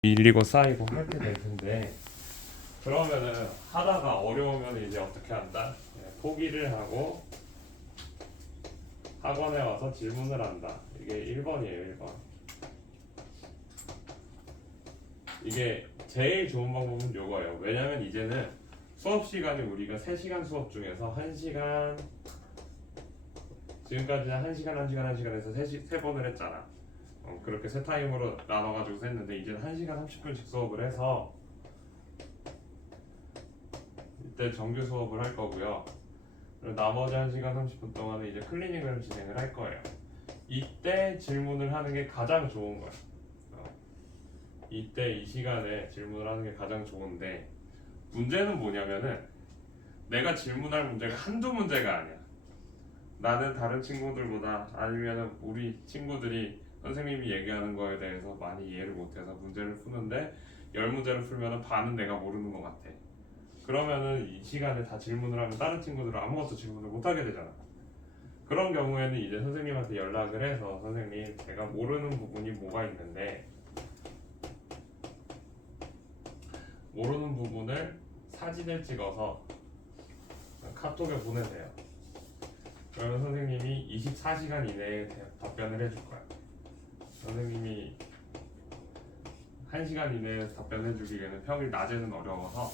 밀리고 쌓이고 그렇게 될 텐데, 그러면은 하다가 어려우면 이제 어떻게 한다? 포기를 하고 학원에 와서 질문을 한다. 이게 1번이에요, 1번. 이게 제일 좋은 방법은 요거예요. 왜냐면 이제는 수업 시간이 우리가 3시간 수업 중에서 1시간, 지금까지는 1시간, 1시간, 1시간 해서 3번을 했잖아. 그렇게 세 타임으로 나눠가지고 했는데, 이제는 1시간 30분씩 수업을 해서 이때 정규 수업을 할 거고요. 그리고 나머지 1시간 30분 동안은 이제 클리닉을 진행을 할 거예요. 이때 질문을 하는 게 가장 좋은 거야. 이때 이 시간에 질문을 하는 게 가장 좋은데, 문제는 뭐냐면은 내가 질문할 문제가 한두 문제가 아니야. 나는 다른 친구들보다, 아니면은 우리 친구들이 선생님이 얘기하는 거에 대해서 많이 이해를 못해서 문제를 푸는데 10문제를 풀면은 반은 내가 모르는 것 같아. 그러면은 이 시간에 다 질문을 하면 다른 친구들은 아무것도 질문을 못 하게 되잖아. 그런 경우에는 이제 선생님한테 연락을 해서, 선생님 제가 모르는 부분이 뭐가 있는데, 모르는 부분을 사진을 찍어서 카톡에 보내세요. 그러면 선생님이 24시간 이내에 답변을 해줄 거야. 선생님이 1시간 이내에 답변해 주기에는 평일 낮에는 어려워서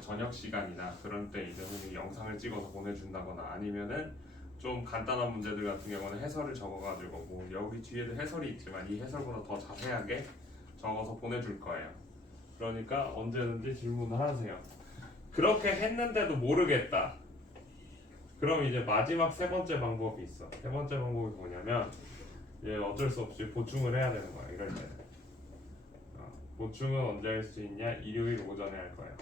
저녁 시간이나 그런 때 이제 선생님이 영상을 찍어서 보내준다거나, 아니면은 좀 간단한 문제들 같은 경우는 해설을 적어가지고, 뭐 여기 뒤에도 해설이 있지만 이 해설보다 더 자세하게 적어서 보내줄 거예요. 그러니까 언제든지 질문을 하세요. 그렇게 했는데도 모르겠다. 그럼 이제 마지막 세 번째 방법이 있어. 세 번째 방법이 뭐냐면, 이제 어쩔 수 없이 보충을 해야 되는 거야, 이럴 때는. 보충은 언제 할 수 있냐? 일요일 오전에 할 거야.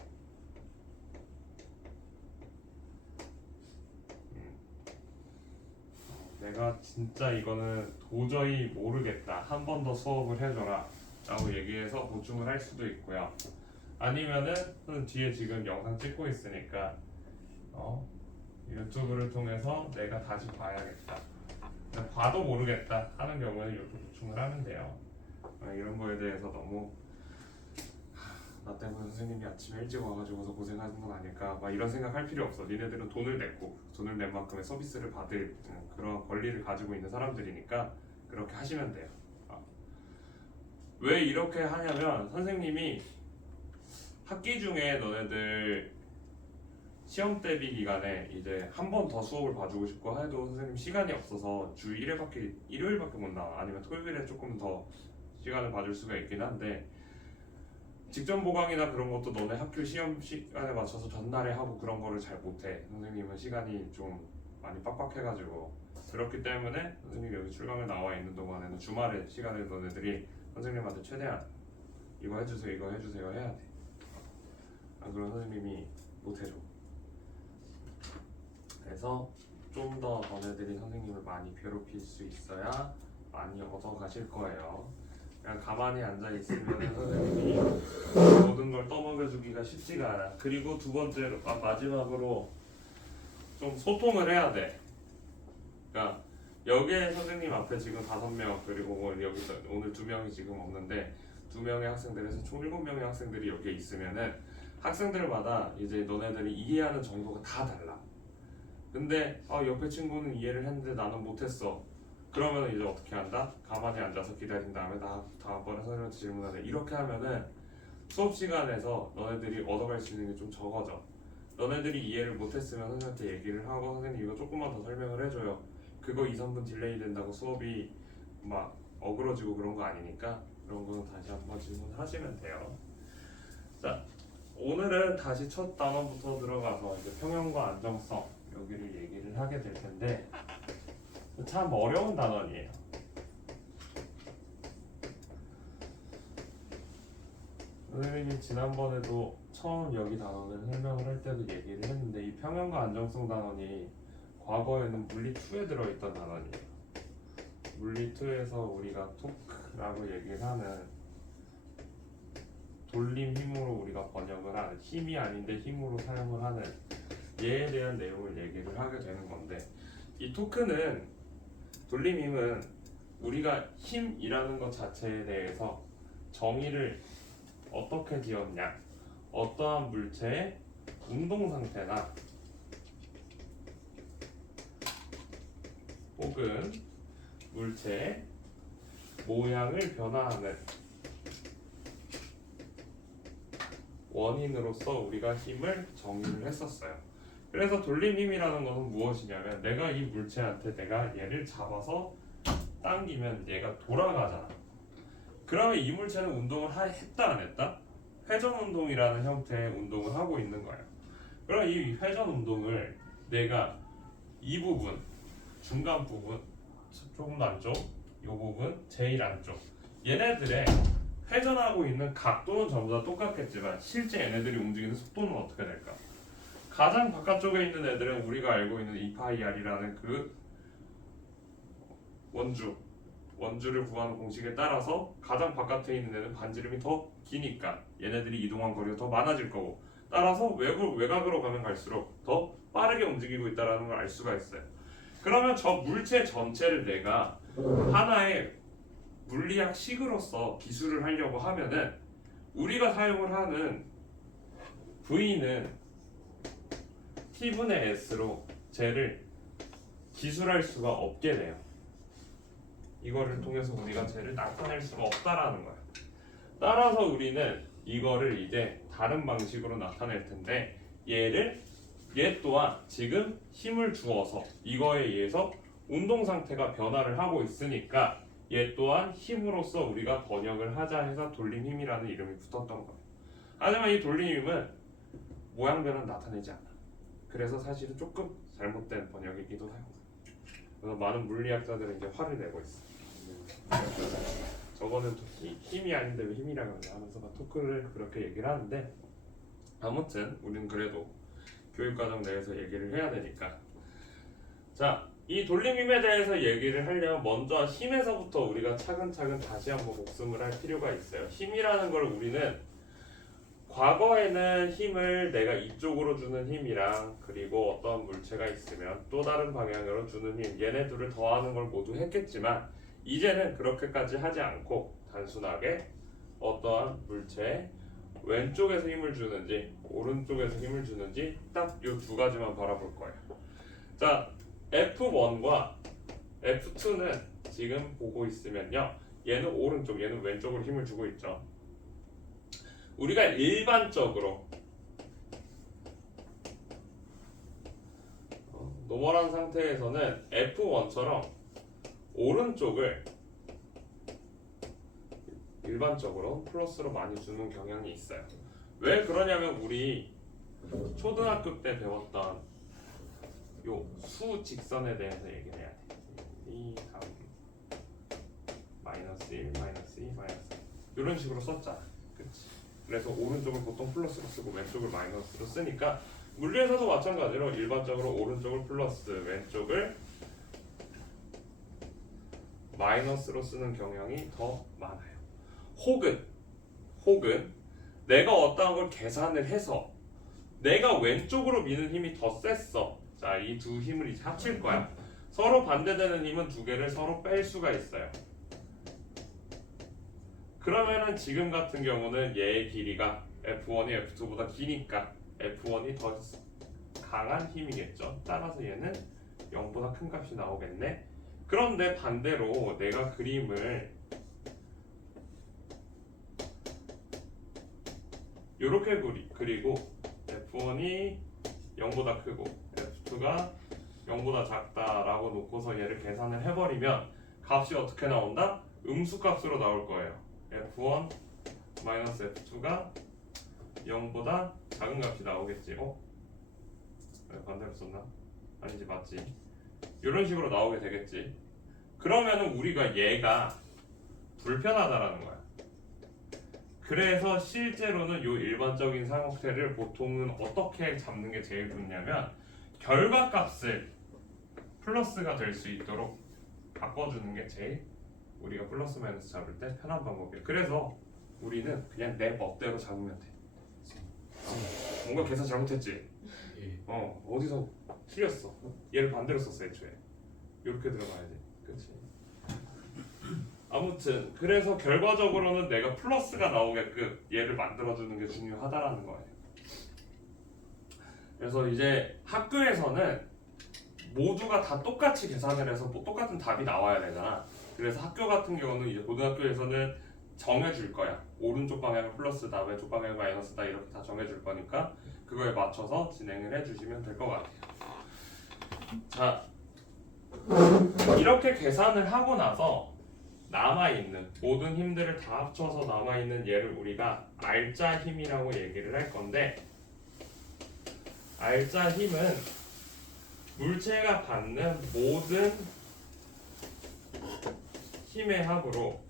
내가 진짜 이거는 도저히 모르겠다, 한 번 더 수업을 해줘라 라고 얘기해서 보충을 할 수도 있고요. 아니면은 뒤에 지금 영상 찍고 있으니까 유튜브를 통해서 내가 다시 봐야겠다, 봐도 모르겠다 하는 경우에는 이렇게 보충을 하면 돼요. 이런 거에 대해서 너무 나 때문에 선생님이 아침에 일찍 와가지고서 고생하는 건 아닐까 막 이런 생각할 필요 없어. 니네들은 돈을 냈고 돈을 낸 만큼의 서비스를 받을 그런 권리를 가지고 있는 사람들이니까 그렇게 하시면 돼요. 왜 이렇게 하냐면, 선생님이 학기 중에 너네들 시험 대비 기간에 이제 한 번 더 수업을 봐주고 싶고 해도 선생님 시간이 없어서 주 1회밖에, 일요일밖에 못 나와. 아니면 토요일에 조금 더 시간을 봐줄 수가 있긴 한데, 직전 보강이나 그런 것도 너네 학교 시험 시간에 맞춰서 전날에 하고 그런 거를 잘 못해. 선생님은 시간이 좀 많이 빡빡해가지고. 그렇기 때문에 선생님이 여기 출강을 나와 있는 동안에는 주말에 시간을 너네들이 선생님한테 최대한 이거 해주세요, 이거 해주세요 해야 돼. 안 그러면 선생님이 못해줘. 그래서 좀 더 너네들이 선생님을 많이 괴롭힐 수 있어야 많이 얻어 가실 거예요. 그냥 가만히 앉아 있으면 선생님이 모든 걸 떠먹여주기가 쉽지가 않아. 그리고 두 번째로, 마지막으로 좀 소통을 해야 돼. 그러니까 여기에 선생님 앞에 지금 5명, 그리고 뭐 여기서 오늘 2명이 지금 없는데 2명의 학생들에서 총 7명의 학생들이 여기에 있으면은 학생들마다 이제 너네들이 이해하는 정도가 다 달라. 근데 옆에 친구는 이해를 했는데 나는 못했어. 그러면 이제 어떻게 한다? 가만히 앉아서 기다린 다음에 나 다음번에 선생님한테 질문하래. 이렇게 하면은 수업 시간에서 너네들이 얻어갈 수 있는 게 좀 적어져. 너네들이 이해를 못했으면 선생님한테 얘기를 하고, 선생님 이거 조금만 더 설명을 해줘요. 그거 2, 3분 딜레이 된다고 수업이 막 어그러지고 그런 거 아니니까, 그런 거는 다시 한번 질문하시면 돼요. 자, 오늘은 다시 첫 단원부터 들어가서 이제 평형과 안정성 여기를 얘기를 하게 될 텐데, 참 어려운 단원이에요. 선생님이 지난번에도 처음 여기 단원을 설명을 할 때도 얘기를 했는데, 이 평형과 안정성 단원이 과거에는 물리2에 들어있던 단원이에요. 물리2에서 우리가 토크라고 얘기를 하는, 돌림 힘으로 우리가 번역을 하는, 힘이 아닌데 힘으로 사용을 하는 얘에 대한 내용을 얘기를 하게 되는 건데, 이 토크는, 돌림 힘은 우리가 힘이라는 것 자체에 대해서 정의를 어떻게 지었냐? 어떠한 물체의 운동 상태나 혹은 물체의 모양을 변화하는 원인으로서 우리가 힘을 정의를 했었어요. 그래서 돌림힘이라는 것은 무엇이냐면 내가 이 물체한테 내가 얘를 잡아서 당기면 얘가 돌아가잖아. 그러면 이 물체는 운동을 했다 안 했다? 회전 운동이라는 형태의 운동을 하고 있는 거예요. 그럼 이 회전 운동을 내가 이 부분, 중간 부분, 조금 더 안쪽, 이 부분, 제일 안쪽 얘네들의 회전하고 있는 각도는 전부 다 똑같겠지만 실제 얘네들이 움직이는 속도는 어떻게 될까? 가장 바깥쪽에 있는 애들은 우리가 알고 있는 2파이r이라는 그 원주를 구하는 공식에 따라서 가장 바깥에 있는 애는 반지름이 더 기니까 얘네들이 이동한 거리가 더 많아질 거고 따라서 외곽으로 가면 갈수록 더 빠르게 움직이고 있다는 걸 알 수가 있어요. 그러면 저 물체 전체를 내가 하나의 물리학 식으로서 기술을 하려고 하면은 우리가 사용을 하는 V는 T분의 S로 쟤를 기술할 수가 없게 돼요. 이거를 통해서 우리가 쟤를 나타낼 수가 없다라는 거야. 따라서 우리는 이거를 이제 다른 방식으로 나타낼 텐데 얘 또한 지금 힘을 주어서 이거에 의해서 운동 상태가 변화를 하고 있으니까 얘 또한 힘으로써 우리가 번역을 하자 해서 돌림힘이라는 이름이 붙었던 거예요. 하지만 이 돌림힘은 모양 변화는 나타내지 않아. 그래서 사실은 조금 잘못된 번역이기도 해요. 그래서 많은 물리학자들은 이제 화를 내고 있어. 저거는 힘이 아닌데 왜 힘이라고 하면서 막 토크를 그렇게 얘기를 하는데 아무튼 우리는 그래도 교육과정 내에서 얘기를 해야 되니까 자, 이 돌림힘에 대해서 얘기를 하려면 먼저 힘에서부터 우리가 차근차근 다시 한번 복습을 할 필요가 있어요. 힘이라는 걸 우리는 과거에는 힘을 내가 이쪽으로 주는 힘이랑 그리고 어떤 물체가 있으면 또 다른 방향으로 주는 힘 얘네 둘을 더하는 걸 모두 했겠지만 이제는 그렇게까지 하지 않고 단순하게 어떠한 물체에 왼쪽에서 힘을 주는지 오른쪽에서 힘을 주는지 딱 이 두 가지만 바라볼 거예요. 자, F1과 F2는 지금 보고 있으면요 얘는 오른쪽 얘는 왼쪽으로 힘을 주고 있죠. 우리가 일반적으로 노멀한 상태에서는 F1처럼 오른쪽을 일반적으로 플러스로 많이 주는 경향이 있어요. 왜 그러냐면 우리 초등학교 때 배웠던 요 수직선에 대해서 얘기를 해야 돼. 2, 3, 마이너스 1, 마이너스 2, 마이너스 3 이런 식으로 썼잖아. 그치? 그래서 오른쪽을 보통 플러스로 쓰고 왼쪽을 마이너스로 쓰니까 물리에서도 마찬가지로 일반적으로 오른쪽을 플러스 왼쪽을 마이너스로 쓰는 경향이 더 많아요. 혹은 내가 어떠한 걸 계산을 해서 내가 왼쪽으로 미는 힘이 더 셌어. 자, 이 두 힘을 이제 합칠 거야. 서로 반대되는 힘은 두 개를 서로 뺄 수가 있어요. 그러면은 지금 같은 경우는 얘의 길이가 F1이 F2보다 기니까 F1이 더 강한 힘이겠죠. 따라서 얘는 0보다 큰 값이 나오겠네. 그런데 반대로 내가 그림을 이렇게 그리고 F1이 0보다 크고 F2가 0보다 작다라고 놓고서 얘를 계산을 해버리면 값이 어떻게 나온다? 음수값으로 나올 거예요. F1 마이너스 F2가 0보다 작은 값이 나오겠지. 반대로 썼나? 아니지, 맞지. 이런 식으로 나오게 되겠지. 그러면은 우리가 얘가 불편하다라는 거야. 그래서 실제로는 이 일반적인 삼각형태를 보통은 어떻게 잡는 게 제일 좋냐면 결과값을 플러스가 될 수 있도록 바꿔주는 게 제일 우리가 플러스 마이너스 잡을 때 편한 방법이에요. 그래서 우리는 그냥 내 멋대로 잡으면 돼. 뭔가 계산 잘못했지? 어디서 틀렸어. 얘를 반대로 썼어 애초에. 이렇게 들어가야지. 그치? 아무튼 그래서 결과적으로는 내가 플러스가 나오게끔 얘를 만들어주는 게 중요하다라는 거예요. 그래서 이제 학교에서는 모두가 다 똑같이 계산을 해서 뭐 똑같은 답이 나와야 되잖아. 그래서 학교 같은 경우는 이제 고등학교에서는 정해줄 거야. 오른쪽 방향은 플러스다, 왼쪽 방향은 마이너스다 이렇게 다 정해줄 거니까 그거에 맞춰서 진행을 해주시면 될 것 같아요. 자, 이렇게 계산을 하고 나서 남아있는 모든 힘들을 다 합쳐서 남아있는 얘를 우리가 알짜 힘이라고 얘기를 할 건데, 알짜 힘은 물체가 받는 모든 힘의 합으로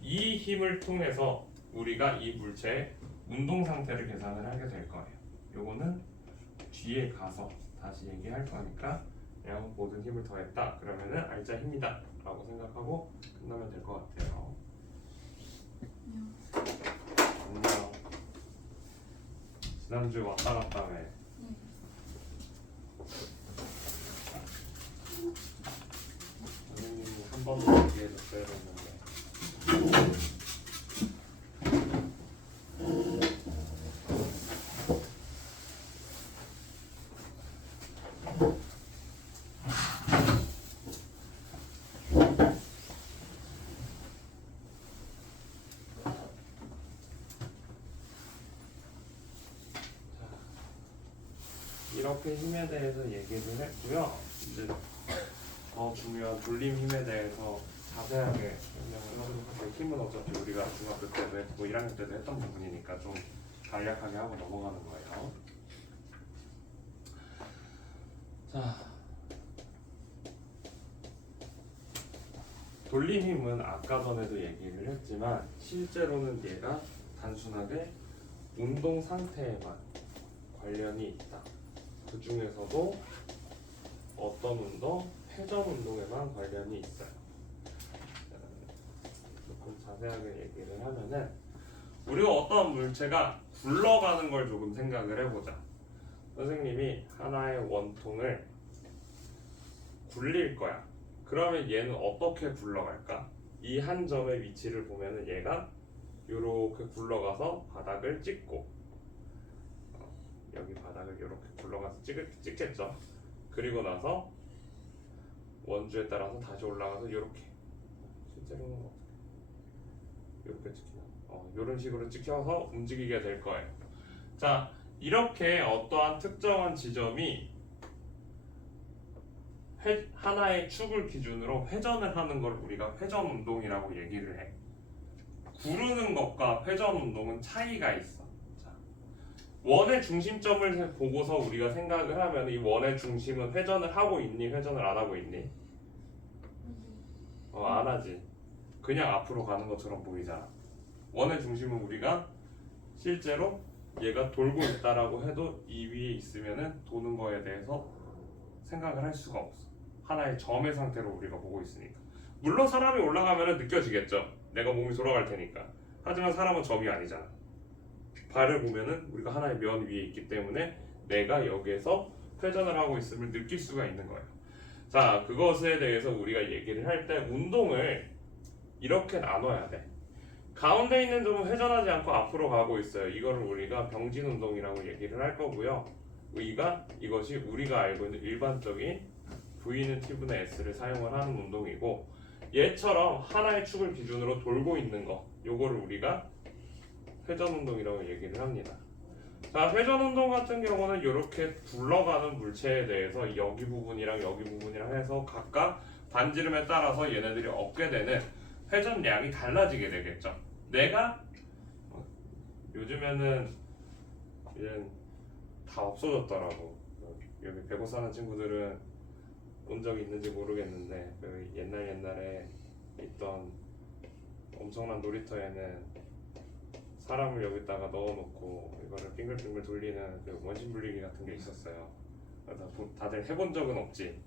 이 힘을 통해서 우리가 이 물체의 운동 상태를 계산을 하게 될 거예요. 요거는 뒤에 가서 다시 얘기할 거니까 그냥 모든 힘을 더했다 그러면은 알짜 힘이다 라고 생각하고 끝나면 될 것 같아요. 안녕. 지난주에 왔다 갔다 해. 선생님이 한 번 더 얘기해줬어야 했는데. 이렇게 힘에 대해서 얘기를 했고요. 이제 더 중요한 돌림 힘에 대해서 자세하게 설명을 하도록 할게요. 힘은 어차피 우리가 중학교 때도 했고 1학년 때도 했던 부분이니까 좀 간략하게 하고 넘어가는 거예요. 자, 돌림 힘은 아까 전에도 얘기를 했지만 실제로는 얘가 단순하게 운동 상태에만 관련이 있다. 그 중에서도 어떤 운동? 회전 운동에만 관련이 있어요. 조금 자세하게 얘기를 하면은 우리가 어떤 물체가 굴러가는 걸 조금 생각을 해보자. 선생님이 하나의 원통을 굴릴 거야. 그러면 얘는 어떻게 굴러갈까? 이 한 점의 위치를 보면은 얘가 이렇게 굴러가서 바닥을 찍고 여기 바닥을 이렇게 굴러가서 찍겠죠. 그리고 나서 원주에 따라서 다시 올라가서 이렇게 실제로는 어떻게 이렇게 찍히나? 이런 식으로 찍혀서 움직이게 될 거예요. 자, 이렇게 어떠한 특정한 지점이 하나의 축을 기준으로 회전을 하는 걸 우리가 회전 운동이라고 얘기를 해. 구르는 것과 회전 운동은 차이가 있어. 자, 원의 중심점을 보고서 우리가 생각을 하면 이 원의 중심은 회전을 하고 있니? 회전을 안 하고 있니? 안 하지. 그냥 앞으로 가는 것처럼 보이잖아. 원의 중심은 우리가 실제로 얘가 돌고 있다라고 해도 이 위에 있으면은 도는 거에 대해서 생각을 할 수가 없어. 하나의 점의 상태로 우리가 보고 있으니까. 물론 사람이 올라가면은 느껴지겠죠. 내가 몸이 돌아갈 테니까. 하지만 사람은 점이 아니잖아. 발을 보면은 우리가 하나의 면 위에 있기 때문에 내가 여기에서 회전을 하고 있음을 느낄 수가 있는 거예요. 자, 그것에 대해서 우리가 얘기를 할 때 운동을 이렇게 나눠야 돼. 가운데 있는 점은 회전하지 않고 앞으로 가고 있어요. 이거를 우리가 병진 운동이라고 얘기를 할 거고요. 이것이 우리가 알고 있는 일반적인 V는 T분의 S를 사용을 하는 운동이고, 얘처럼 하나의 축을 기준으로 돌고 있는 거, 요거를 우리가 회전 운동이라고 얘기를 합니다. 자, 회전 운동 같은 경우는 이렇게 굴러가는 물체에 대해서 여기 부분이랑 여기 부분이랑 해서 각각 반지름에 따라서 얘네들이 얻게 되는 회전량이 달라지게 되겠죠. 내가 요즘에는 이제 다 없어졌더라고. 여기 배고 사는 친구들은 본 적이 있는지 모르겠는데 그 옛날에 있던 엄청난 놀이터에는 사람을 여기다가 넣어놓고 이거를 빙글빙글 돌리는 그 원심 불리기 같은 게 있었어요. 다들 해본 적은 없지?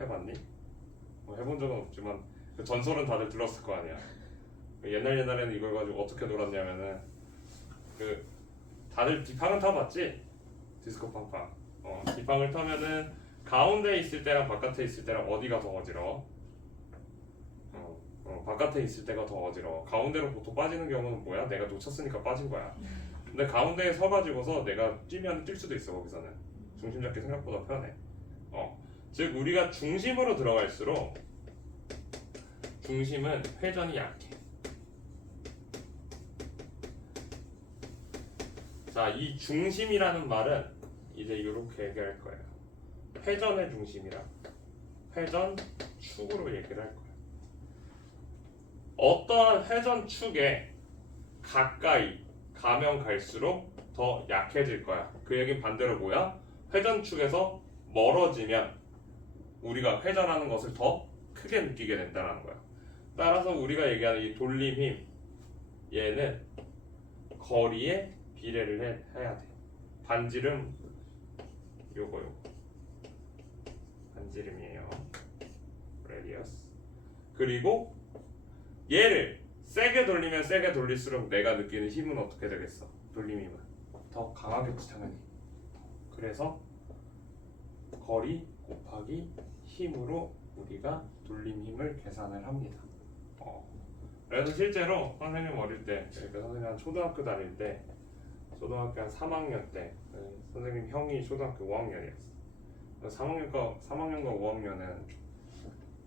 해봤니? 해본 적은 없지만 그 전설은 다들 들었을 거 아니야. 옛날에는 이걸 가지고 어떻게 놀았냐면은 그 다들 디팡은 타봤지? 디스코 팡팡. 디팡을 타면은 가운데 있을 때랑 바깥에 있을 때랑 어디가 더 어지러워? 어지러워. 바깥에 있을 때가 더 어지러워. 가운데로 보통 빠지는 경우는 뭐야? 내가 놓쳤으니까 빠진 거야. 근데 가운데에 서가지고서 내가 뛰면 뛸 수도 있어. 거기서는 중심 잡기 생각보다 편해. 즉 우리가 중심으로 들어갈수록 중심은 회전이 약해. 자, 이 중심이라는 말은 이제 이렇게 얘기할 거예요. 회전의 중심이라 회전 축으로 얘기를 할 거예요. 어떠한 회전 축에 가까이 가면 갈수록 더 약해질 거야. 그 얘기는 반대로 뭐야? 회전 축에서 멀어지면 우리가 회전하는 것을 더 크게 느끼게 된다는 거야. 따라서 우리가 얘기하는 이 돌림 힘, 얘는 거리에 비례를 해야 돼. 반지름 요거 반지름이에요. 레디어스. 그리고 얘를 세게 돌리면 세게 돌릴수록 내가 느끼는 힘은 어떻게 되겠어? 돌림 힘은 더 강하겠지 당연히. 그래서 거리 곱하기 힘으로 우리가 돌림 힘을 계산을 합니다. 그래서 실제로 선생님 어릴 때, 그러니까 선생님 한 초등학교 다닐 때, 초등학교 한 3학년 때, 선생님 형이 초등학교 5학년이었어. 3학년과 5학년은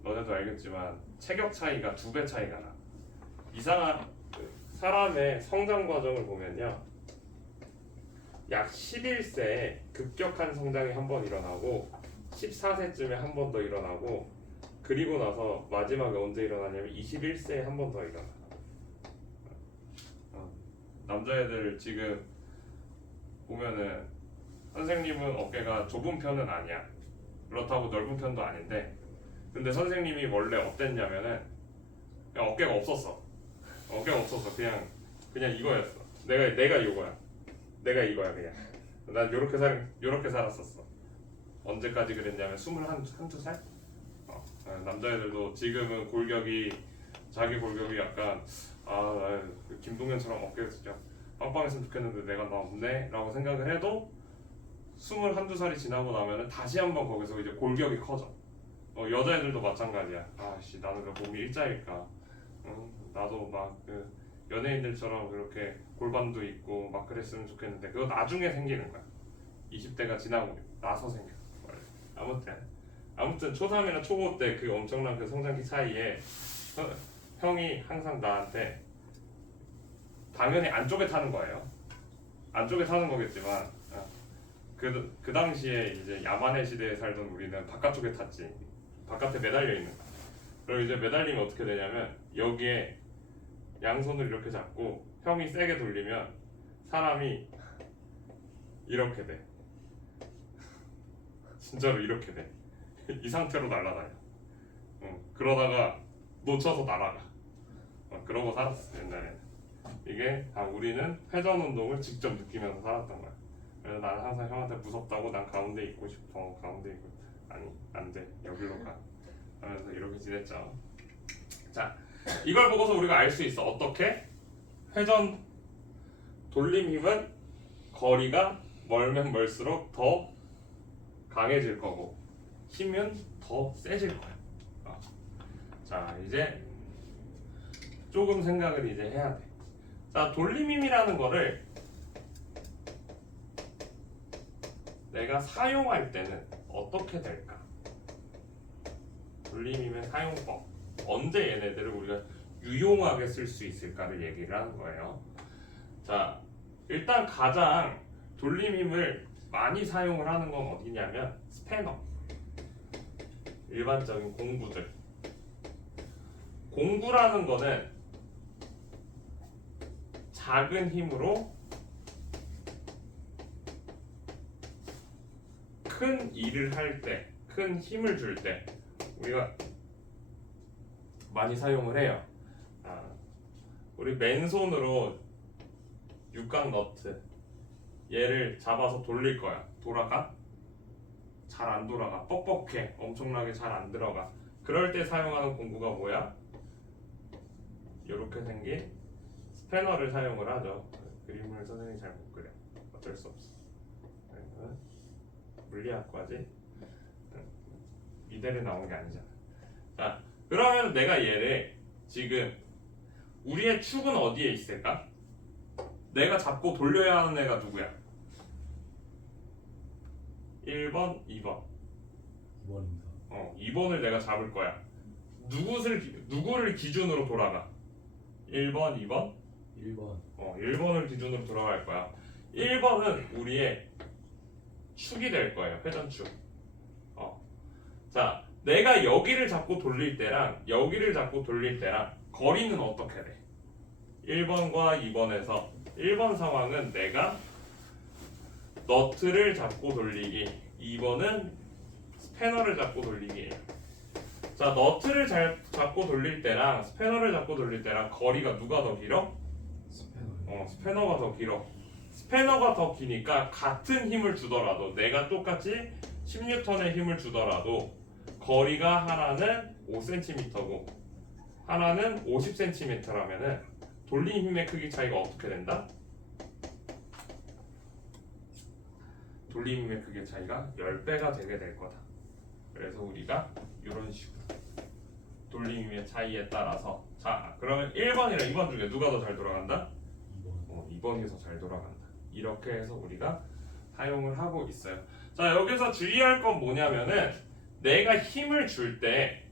너네도 알겠지만 체격 차이가 2배 차이가 나. 이상한 사람의 성장 과정을 보면요, 약 11세에 급격한 성장이 한 번 일어나고 14세쯤에 한 번 더 일어나고, 그리고 나서 마지막에 언제 일어나냐면 21세에 한 번 더 일어나. 남자애들 지금 보면은 선생님은 어깨가 좁은 편은 아니야. 그렇다고 넓은 편도 아닌데, 근데 선생님이 원래 어땠냐면은 그냥 어깨가 없었어. 그냥 이거였어. 내가 이거야. 내가 이거야 그냥. 난 요렇게 살았었어. 언제까지 그랬냐면 21~22살? 남자애들도 지금은 자기 골격이 약간 김동현처럼 어깨가 진짜 빵빵했으면 좋겠는데 내가 나 없네 라고 생각을 해도 21~22살이 지나고 나면은 다시 한번 거기서 이제 골격이 커져. 여자애들도 마찬가지야. 나는 왜 몸이 일자일까? 나도 막 연예인들처럼 그렇게 골반도 있고 막 그랬으면 좋겠는데 그거 나중에 생기는 거야. 20대가 지나고 나서 생겨. 아무튼 초3이나 초5 때 그 엄청난 그 성장기 사이에 형이 항상 나한테, 당연히 안쪽에 타는 거예요. 안쪽에 타는 거겠지만 그 당시에 이제 야만의 시대에 살던 우리는 바깥쪽에 탔지. 바깥에 매달려 있는 거야. 그리고 이제 매달리면 어떻게 되냐면 여기에 양손을 이렇게 잡고 형이 세게 돌리면 사람이 이렇게 돼. 진짜로 이렇게 돼. 이 상태로 날아다녀. 그러다가 놓쳐서 날아가. 그러고 살았어 옛날에는. 이게 우리는 회전 운동을 직접 느끼면서 살았던 거야. 그래서 나는 항상 형한테 무섭다고, 난 가운데 있고 싶어. 가운데 있고, 아니 안돼 여기로 가 하면서 이렇게 지냈죠. 자, 이걸 보고서 우리가 알 수 있어. 어떻게? 회전 돌림 힘은 거리가 멀면 멀수록 더 강해질 거고 힘은 더 세질 거야. 자, 이제 조금 생각을 이제 해야 돼. 자, 돌림 힘이라는 거를 내가 사용할 때는 어떻게 될까? 돌림 힘의 사용법. 언제 얘네들을 우리가 유용하게 쓸 수 있을까를 얘기를 하는 거예요. 자, 일단 가장 돌림 힘을 많이 사용을 하는 건 어디냐면 스패너. 일반적인 공구들. 공구라는 거는 작은 힘으로 큰 일을 할 때, 큰 힘을 줄 때 우리가 많이 사용을 해요. 우리 맨손으로 육각 너트 얘를 잡아서 돌릴 거야. 돌아가? 잘 안 돌아가. 뻑뻑해. 엄청나게 잘 안 들어가. 그럴 때 사용하는 공구가 뭐야? 이렇게 생긴 스패너를 사용을 하죠. 그림을 선생님이 잘 못 그려. 어쩔 수 없어. 물리학과지? 이대로 나온 게 아니잖아. 자, 그러면 내가 얘를 지금 우리의 축은 어디에 있을까? 내가 잡고 돌려야 하는 애가 누구야? 1번, 2번. 2번입니다. 2번을 내가 잡을 거야. 누구를 기준으로 돌아가? 1번, 2번? 1번. 1번을 기준으로 돌아갈 거야. 1번은 우리의 축이 될 거예요. 회전축. 자, 내가 여기를 잡고 돌릴 때랑 여기를 잡고 돌릴 때랑 거리는 어떻게 돼? 1번과 2번에서 1번 상황은 내가 너트를 잡고 돌리기, 2번은 스패너를 잡고 돌리기예요. 자, 너트를 잡고 돌릴 때랑 스패너를 잡고 돌릴 때랑 거리가 누가 더 길어? 스패너. 스패너가 더 길어. 스패너가 더 기니까 같은 힘을 주더라도 내가 똑같이 10N의 힘을 주더라도 거리가 하나는 5cm고 하나는 50cm라면은 돌린 힘의 크기 차이가 어떻게 된다? 돌린 힘의 크기 차이가 10배가 되게 될 거다. 그래서 우리가 이런 식으로 돌림 힘의 차이에 따라서 자, 그러면 1번이랑 2번 중에 누가 더 잘 돌아간다? 2번. 2번이 더 잘 돌아간다. 이렇게 해서 우리가 사용을 하고 있어요. 자, 여기서 주의할 건 뭐냐면은 내가 힘을 줄 때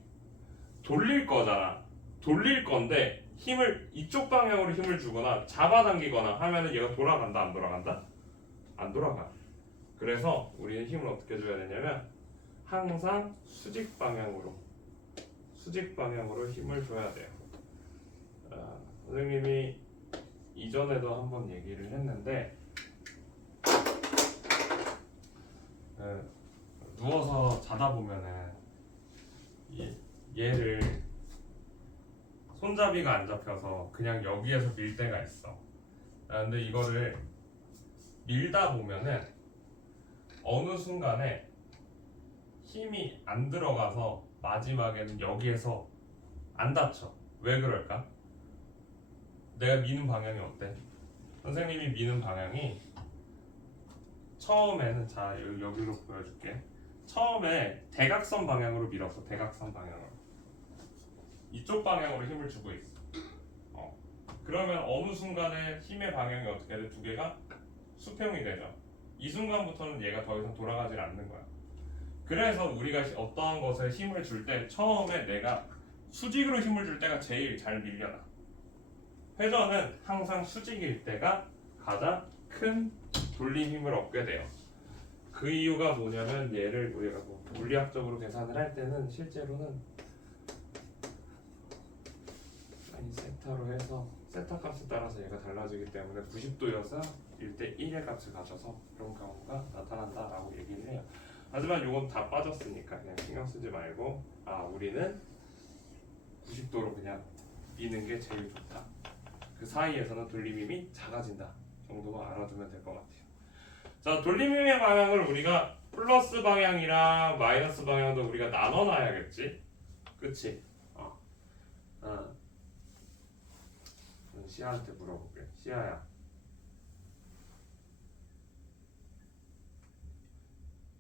돌릴 거잖아. 돌릴 건데 힘을 이쪽 방향으로 힘을 주거나 잡아당기거나 하면은 얘가 돌아간다, 안 돌아간다? 안 돌아가. 그래서 우리는 힘을 어떻게 줘야 되냐면 항상 수직 방향으로 힘을 줘야 돼요. 선생님이 이전에도 한번 얘기를 했는데 누워서 자다 보면은 얘를 손잡이가 안 잡혀서 그냥 여기에서 밀 때가 있어. 근데 이거를 밀다 보면은 어느 순간에 힘이 안 들어가서 마지막에는 여기에서 안 다쳐. 왜 그럴까? 내가 미는 방향이 어때? 선생님이 미는 방향이 처음에는 자 여기로 보여줄게. 처음에 대각선 방향으로 밀었어. 대각선 방향으로. 이쪽 방향으로 힘을 주고 있어. 그러면 어느 순간에 힘의 방향이 어떻게 돼? 두 개가 수평이 되죠. 이 순간부터는 얘가 더 이상 돌아가질 않는 거야. 그래서 우리가 어떠한 것에 힘을 줄 때 처음에 내가 수직으로 힘을 줄 때가 제일 잘 밀려나. 회전은 항상 수직일 때가 가장 큰 돌림 힘을 얻게 돼요. 그 이유가 뭐냐면 얘를 우리가 뭐 물리학적으로 계산을 할 때는 실제로는 세타로 해서 세타 값에 따라서 얘가 달라지기 때문에 90도여서 1대 1의 값을 가져서 그런 경우가 나타난다라고 얘기를 해요. 하지만 이건 다 빠졌으니까 그냥 신경 쓰지 말고 우리는 90도로 그냥 미는 게 제일 좋다. 그 사이에서는 돌림힘이 작아진다 정도만 알아두면 될 것 같아요. 자, 돌림힘의 방향을 우리가 플러스 방향이랑 마이너스 방향도 우리가 나눠놔야겠지. 그치? 시아한테 물어볼게. 시아야,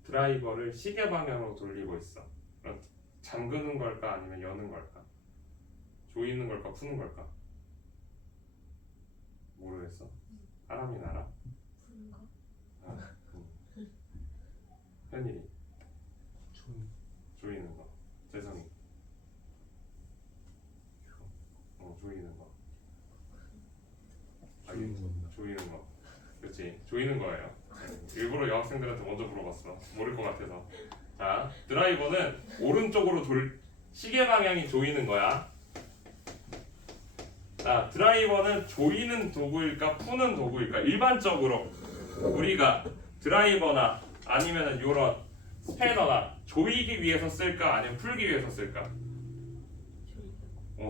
드라이버를 시계 방향으로 돌리고 있어. 그럼 잠그는 걸까 아니면 여는 걸까? 조이는 걸까 푸는 걸까? 모르겠어. 사람이 알아? 푸는 거? 현일이 조이는 거. 재성이 조이는 거. 조이는 겁니다. 조이는 거. 그렇지. 조이는 거예요. 일부러 여학생들한테 먼저 물어봤어. 모를 것 같아서. 자, 드라이버는 오른쪽으로 시계 방향이 조이는 거야. 자, 드라이버는 조이는 도구일까 푸는 도구일까? 일반적으로 우리가 드라이버나 아니면은 요런 스패너나 조이기 위해서 쓸까 아니면 풀기 위해서 쓸까?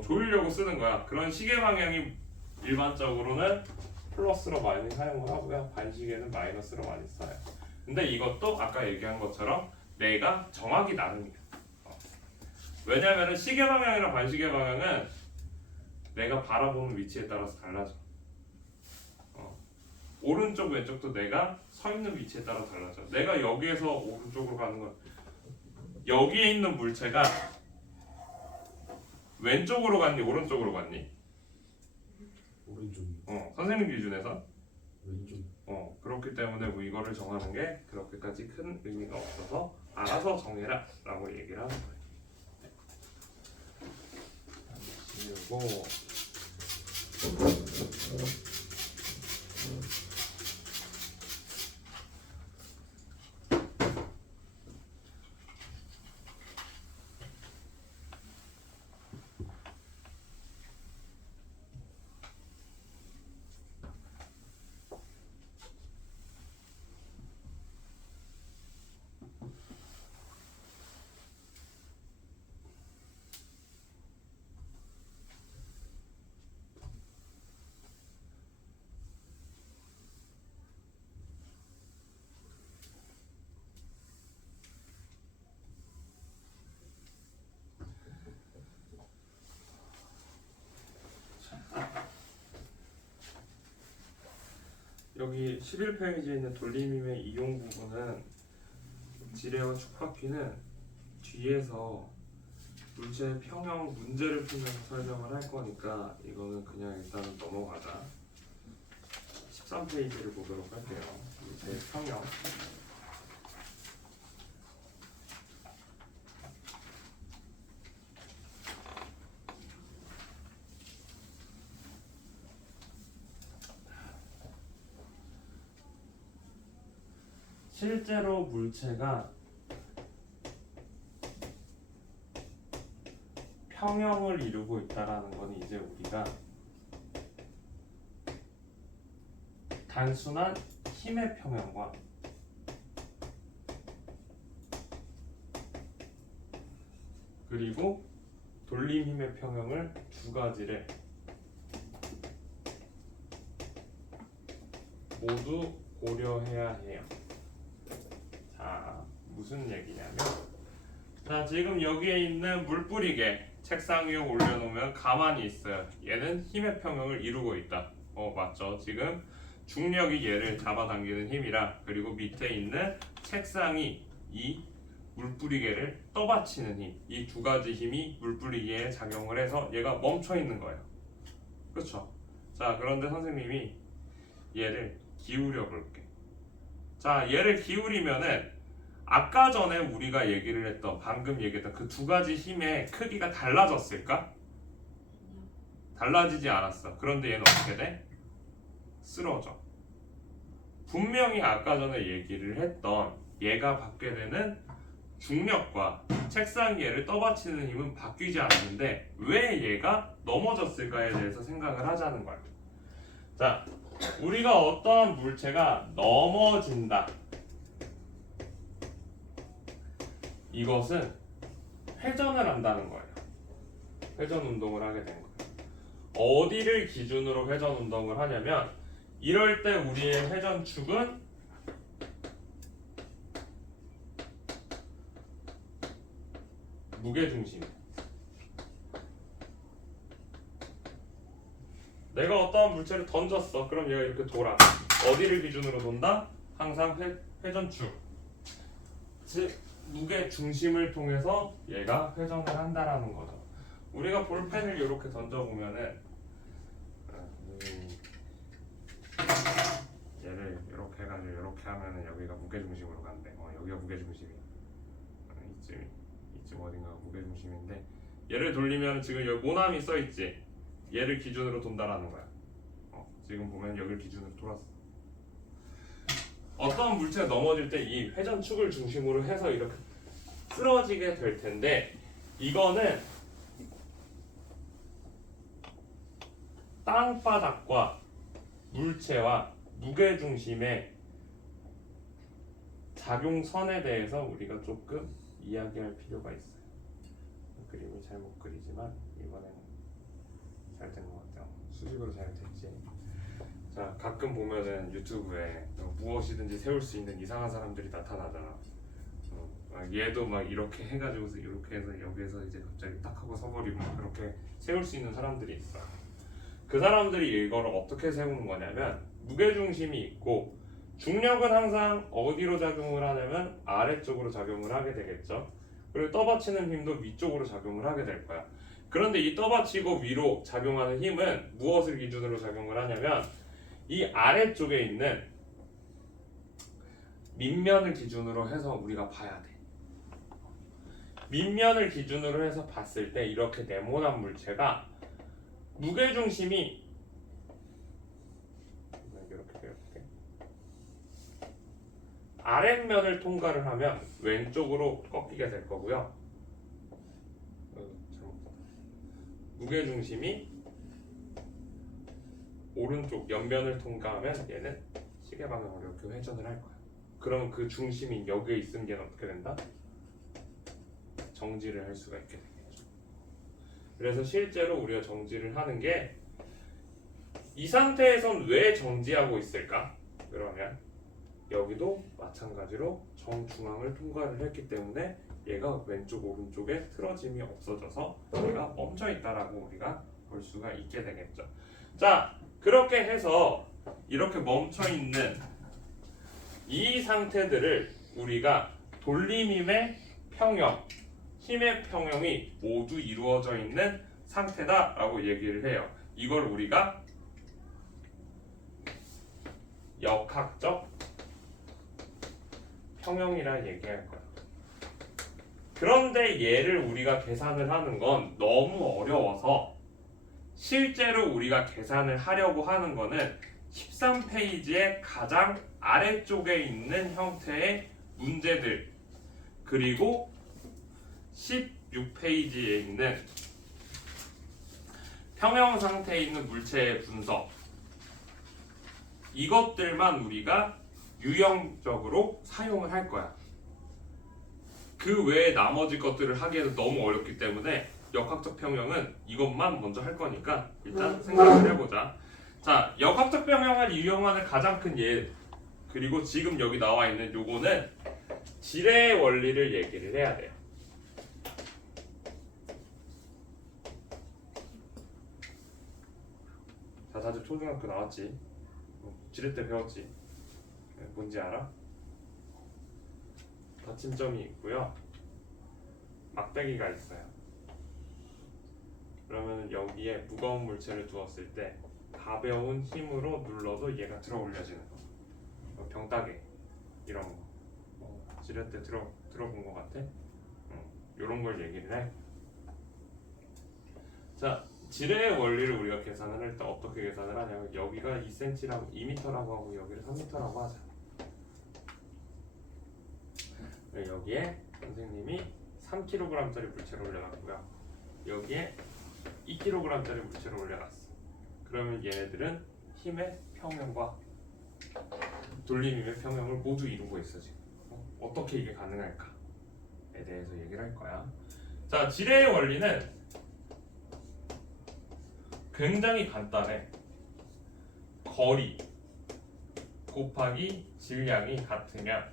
조이려고 쓰는 거야. 그런 시계 방향이 일반적으로는 플러스로 많이 사용을 하고요. 반시계는 마이너스로 많이 써요. 근데 이것도 아까 얘기한 것처럼 내가 정하기 나름이야. 왜냐면은 시계 방향이랑 반시계 방향은 내가 바라보는 위치에 따라서 달라져. 오른쪽 왼쪽도 내가 서 있는 위치에 따라 달라져. 내가 여기에서 오른쪽으로 가는 건 여기에 있는 물체가 왼쪽으로 갔니 오른쪽으로 갔니? 오른쪽이 선생님 기준에서 왼쪽. 그렇기 때문에 뭐 이거를 정하는 게 그렇게까지 큰 의미가 없어서 알아서 정해라 라고 얘기를 하는 거예요. 그리고 여기 11페이지에 있는 돌림힘의 이용 부분은 지뢰와 축바퀴는 뒤에서 물체의 평형 문제를 풀면서 설명을 할 거니까 이거는 그냥 일단은 넘어가자. 13페이지를 보도록 할게요. 물체의 평형. 실제로 물체가 평형을 이루고 있다라는 건 이제 우리가 단순한 힘의 평형과 그리고 돌림 힘의 평형을 두 가지를 모두 고려해야 해요. 자, 무슨 얘기냐면, 자, 지금 여기에 있는 물뿌리개 책상 위에 올려놓으면 가만히 있어요. 얘는 힘의 평형을 이루고 있다. 맞죠? 지금 중력이 얘를 잡아당기는 힘이라, 그리고 밑에 있는 책상이 이 물뿌리개를 떠받치는 힘, 이 두 가지 힘이 물뿌리개에 작용을 해서 얘가 멈춰 있는 거예요. 그렇죠? 자, 그런데 선생님이 얘를 기울여 볼게. 자, 얘를 기울이면은 아까 전에 우리가 얘기를 했던, 방금 얘기했던 그 두 가지 힘의 크기가 달라졌을까? 달라지지 않았어. 그런데 얘는 어떻게 돼? 쓰러져. 분명히 아까 전에 얘기를 했던 얘가 받게 되는 중력과 책상 얘를 떠받치는 힘은 바뀌지 않았는데 왜 얘가 넘어졌을까에 대해서 생각을 하자는 거야. 자, 우리가 어떠한 물체가 넘어진다. 이것은 회전을 한다는 거예요. 회전 운동을 하게 된 거예요. 어디를 기준으로 회전 운동을 하냐면, 이럴 때 우리의 회전축은 무게중심. 내가 어떠한 물체를 던졌어. 그럼 얘가 이렇게 돌아. 어디를 기준으로 돈다? 항상 회전축. 즉 무게 중심을 통해서 얘가 회전을 한다라는 거죠. 우리가 볼펜을 이렇게 던져보면은 얘를 이렇게 해가지고 이렇게 하면은 여기가 무게 중심으로 간대. 여기가 무게 중심이야. 이쯤 어딘가가 무게 중심인데, 얘를 돌리면 지금 여기 모남이 써 있지. 얘를 기준으로 돈다라는 거야. 지금 보면 여기를 기준으로 돌았어. 어떤 물체가 넘어질 때 이 회전축을 중심으로 해서 이렇게 쓰러지게 될 텐데, 이거는 땅바닥과 물체와 무게중심의 작용선에 대해서 우리가 조금 이야기할 필요가 있어요. 그림을 잘못 그리지만 이번에는 잘 된 것 같아요. 수직으로 잘 됐지. 자, 가끔 보면은 유튜브에 무엇이든지 세울 수 있는 이상한 사람들이 나타나잖아. 얘도 막 이렇게 해가지고서 이렇게 해서 여기에서 이제 갑자기 딱 하고 서버리고 그렇게 세울 수 있는 사람들이 있어. 그 사람들이 이걸 어떻게 세우는 거냐면, 무게중심이 있고 중력은 항상 어디로 작용을 하냐면 아래쪽으로 작용을 하게 되겠죠. 그리고 떠받치는 힘도 위쪽으로 작용을 하게 될 거야. 그런데 이 떠받치고 위로 작용하는 힘은 무엇을 기준으로 작용을 하냐면 이 아래쪽에 있는 밑면을 기준으로 해서 우리가 봐야 돼. 밑면을 기준으로 해서 봤을 때 이렇게 네모난 물체가 무게중심이 이렇게 아랫면을 통과를 하면 왼쪽으로 꺾이게 될 거고요. 무게중심이 오른쪽 옆면을 통과하면 얘는 시계 방향으로 이렇게 회전을 할 거야. 그럼 그 중심이 여기에 있은 게 어떻게 된다? 정지를 할 수가 있게 되겠죠. 그래서 실제로 우리가 정지를 하는 게 이 상태에선 왜 정지하고 있을까? 그러면 여기도 마찬가지로 정중앙을 통과를 했기 때문에 얘가 왼쪽 오른쪽에 틀어짐이 없어져서 얘가 멈춰 있다라고 우리가 볼 수가 있게 되겠죠. 자, 그렇게 해서 이렇게 멈춰 있는 이 상태들을 우리가 돌림힘의 평형, 힘의 평형이 모두 이루어져 있는 상태다라고 얘기를 해요. 이걸 우리가 역학적 평형이라 얘기할 거야. 그런데 얘를 우리가 계산을 하는 건 너무 어려워서 실제로 우리가 계산을 하려고 하는 거는 13페이지의 가장 아래쪽에 있는 형태의 문제들, 그리고 16페이지에 있는 평형 상태에 있는 물체의 분석, 이것들만 우리가 유형적으로 사용을 할 거야. 그 외에 나머지 것들을 하기에는 너무 어렵기 때문에 역학적 평형은 이것만 먼저 할 거니까 일단 생각을 해보자. 자, 역학적 평형을 이용하는 가장 큰 예, 그리고 지금 여기 나와 있는 요거는 지뢰의 원리를 얘기를 해야 돼요. 자, 다들 초등학교 나왔지? 지뢰 때 배웠지? 뭔지 알아? 받침점이 있고요. 막대기가 있어요. 그러면 여기에 무거운 물체를 두었을 때 가벼운 힘으로 눌러도 얘가 들어 올려지는 거. 병따개 이런 거. 지뢰 때 들어본 것 같아? 이런 걸 얘기를 해. 자, 지뢰의 원리를 우리가 계산을 할 때 어떻게 계산을 하냐면 여기가 2cm라고 2m라고 하고 여기를 3m라고 하자. 여기에 선생님이 3kg짜리 물체를 올려놨고요. 여기에 2kg짜리 물체를 올려놨어. 그러면 얘네들은 힘의 평형과 돌림힘의 평형을 모두 이루고 있어 지금. 어떻게 이게 가능할까에 대해서 얘기를 할 거야. 자, 지뢰의 원리는 굉장히 간단해. 거리 곱하기 질량이 같으면,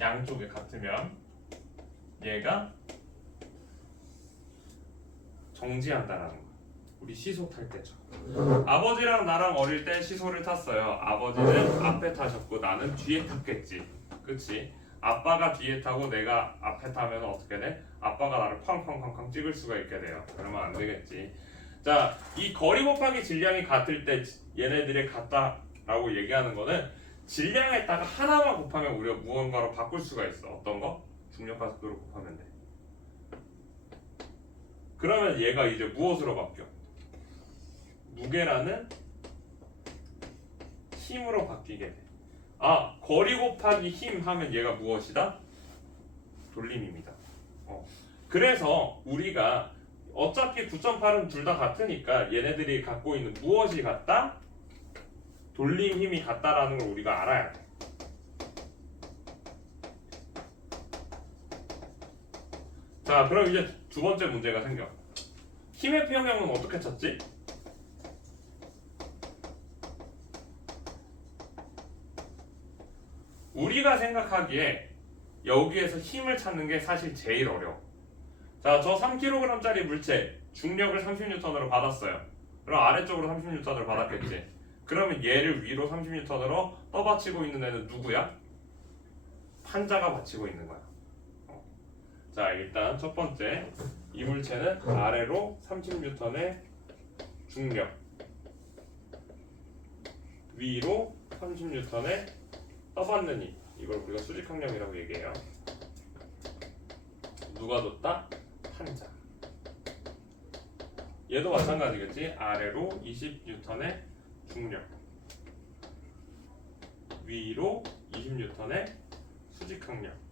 양쪽이 같으면 얘가 정지한다라는 거야. 우리 시소 탈 때죠. 아버지랑 나랑 어릴 때 시소를 탔어요. 아버지는 앞에 타셨고 나는 뒤에 탔겠지. 그치? 아빠가 뒤에 타고 내가 앞에 타면 어떻게 돼? 아빠가 나를 쾅쾅쾅쾅 찍을 수가 있게 돼요. 그러면 안 되겠지. 자, 이 거리 곱하기 질량이 같을 때 얘네들이 같다라고 얘기하는 거는 질량에다가 하나만 곱하면 우리가 무언가로 바꿀 수가 있어. 어떤 거? 중력과 속도를 곱하면 돼. 그러면 얘가 이제 무엇으로 바뀌어? 무게라는 힘으로 바뀌게 돼. 아, 거리 곱하기 힘 하면 얘가 무엇이다? 돌림입니다. 그래서 우리가 어차피 9.8은 둘 다 같으니까 얘네들이 갖고 있는 무엇이 같다? 돌림 힘이 같다라는 걸 우리가 알아야 돼. 자, 그럼 이제 두 번째 문제가 생겨. 힘의 평형은 어떻게 찾지? 우리가 생각하기에 여기에서 힘을 찾는 게 사실 제일 어려워. 자, 저 3kg짜리 물체 중력을 30N으로 받았어요. 그럼 아래쪽으로 30N을 받았겠지. 그러면 얘를 위로 30N으로 떠받치고 있는 애는 누구야? 판자가 받치고 있는 거야. 자, 일단 첫 번째 이물체는 아래로 30N의 중력, 위로 30N의 떠받는 힘, 이걸 우리가 수직항력이라고 얘기해요. 누가 줬다? 판자. 얘도 마찬가지겠지. 아래로 20N의 중력, 위로 20N의 수직항력.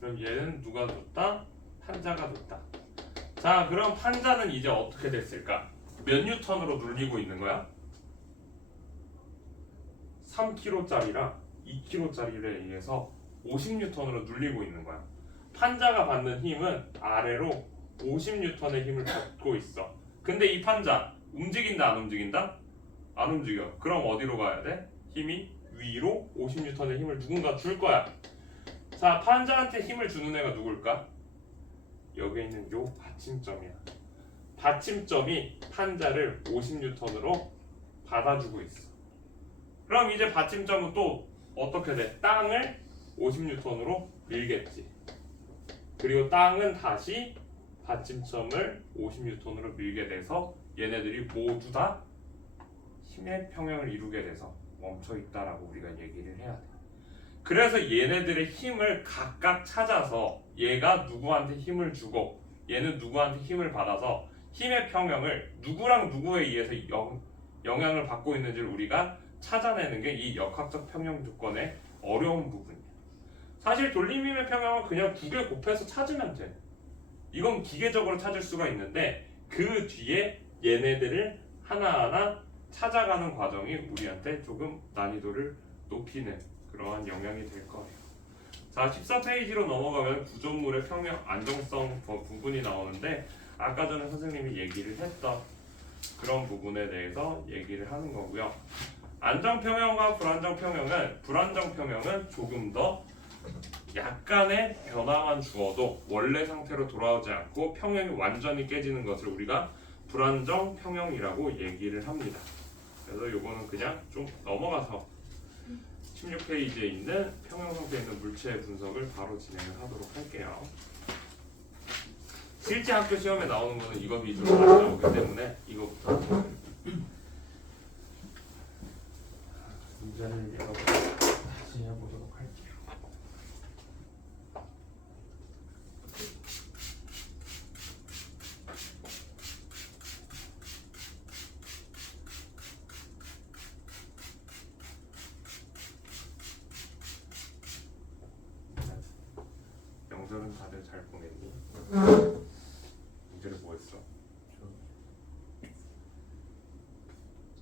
그럼 얘는 누가 줬다? 판자가 줬다. 자, 그럼 판자는 이제 어떻게 됐을까? 몇 뉴턴으로 눌리고 있는 거야? 3kg짜리랑 2kg짜리에 의해서 50N으로 눌리고 있는 거야. 판자가 받는 힘은 아래로 50N의 힘을 받고 있어. 근데 이 판자 움직인다 안 움직인다? 안 움직여. 그럼 어디로 가야 돼? 힘이 위로 50N의 힘을 누군가 줄 거야. 자, 판자한테 힘을 주는 애가 누굴까? 여기 있는 요 받침점이야. 받침점이 판자를 50N으로 받아주고 있어. 그럼 이제 받침점은 또 어떻게 돼? 땅을 50N으로 밀겠지. 그리고 땅은 다시 받침점을 50N으로 밀게 돼서 얘네들이 모두 다 힘의 평형을 이루게 돼서 멈춰 있다라고 우리가 얘기를 해야 돼. 그래서 얘네들의 힘을 각각 찾아서 얘가 누구한테 힘을 주고 얘는 누구한테 힘을 받아서 힘의 평형을 누구랑 누구에 의해서 영향을 받고 있는지를 우리가 찾아내는 게 이 역학적 평형 조건의 어려운 부분이야. 사실 돌림힘의 평형은 그냥 두 개 곱해서 찾으면 돼. 이건 기계적으로 찾을 수가 있는데 그 뒤에 얘네들을 하나하나 찾아가는 과정이 우리한테 조금 난이도를 높이는 그러한 영향이 될 거예요. 자, 14페이지로 넘어가면 구조물의 평형 안정성 부분이 나오는데 아까 전에 선생님이 얘기를 했던 그런 부분에 대해서 얘기를 하는 거고요. 안정평형과 불안정평형은 조금 더 약간의 변화만 주어도 원래 상태로 돌아오지 않고 평형이 완전히 깨지는 것을 우리가 불안정평형이라고 얘기를 합니다. 그래서 요거는 그냥 좀 넘어가서 16페이지에 있는 평형 상태에 있는 물체의 분석을 바로 진행을 하도록 할게요. 실제 학교 시험에 나오는 거는 이거 위주로 많이 나오기 때문에 이거부터 문제를 다시 해보도록 할게요. 명절은 다들 잘 보냈니? 문제를 뭐 했어?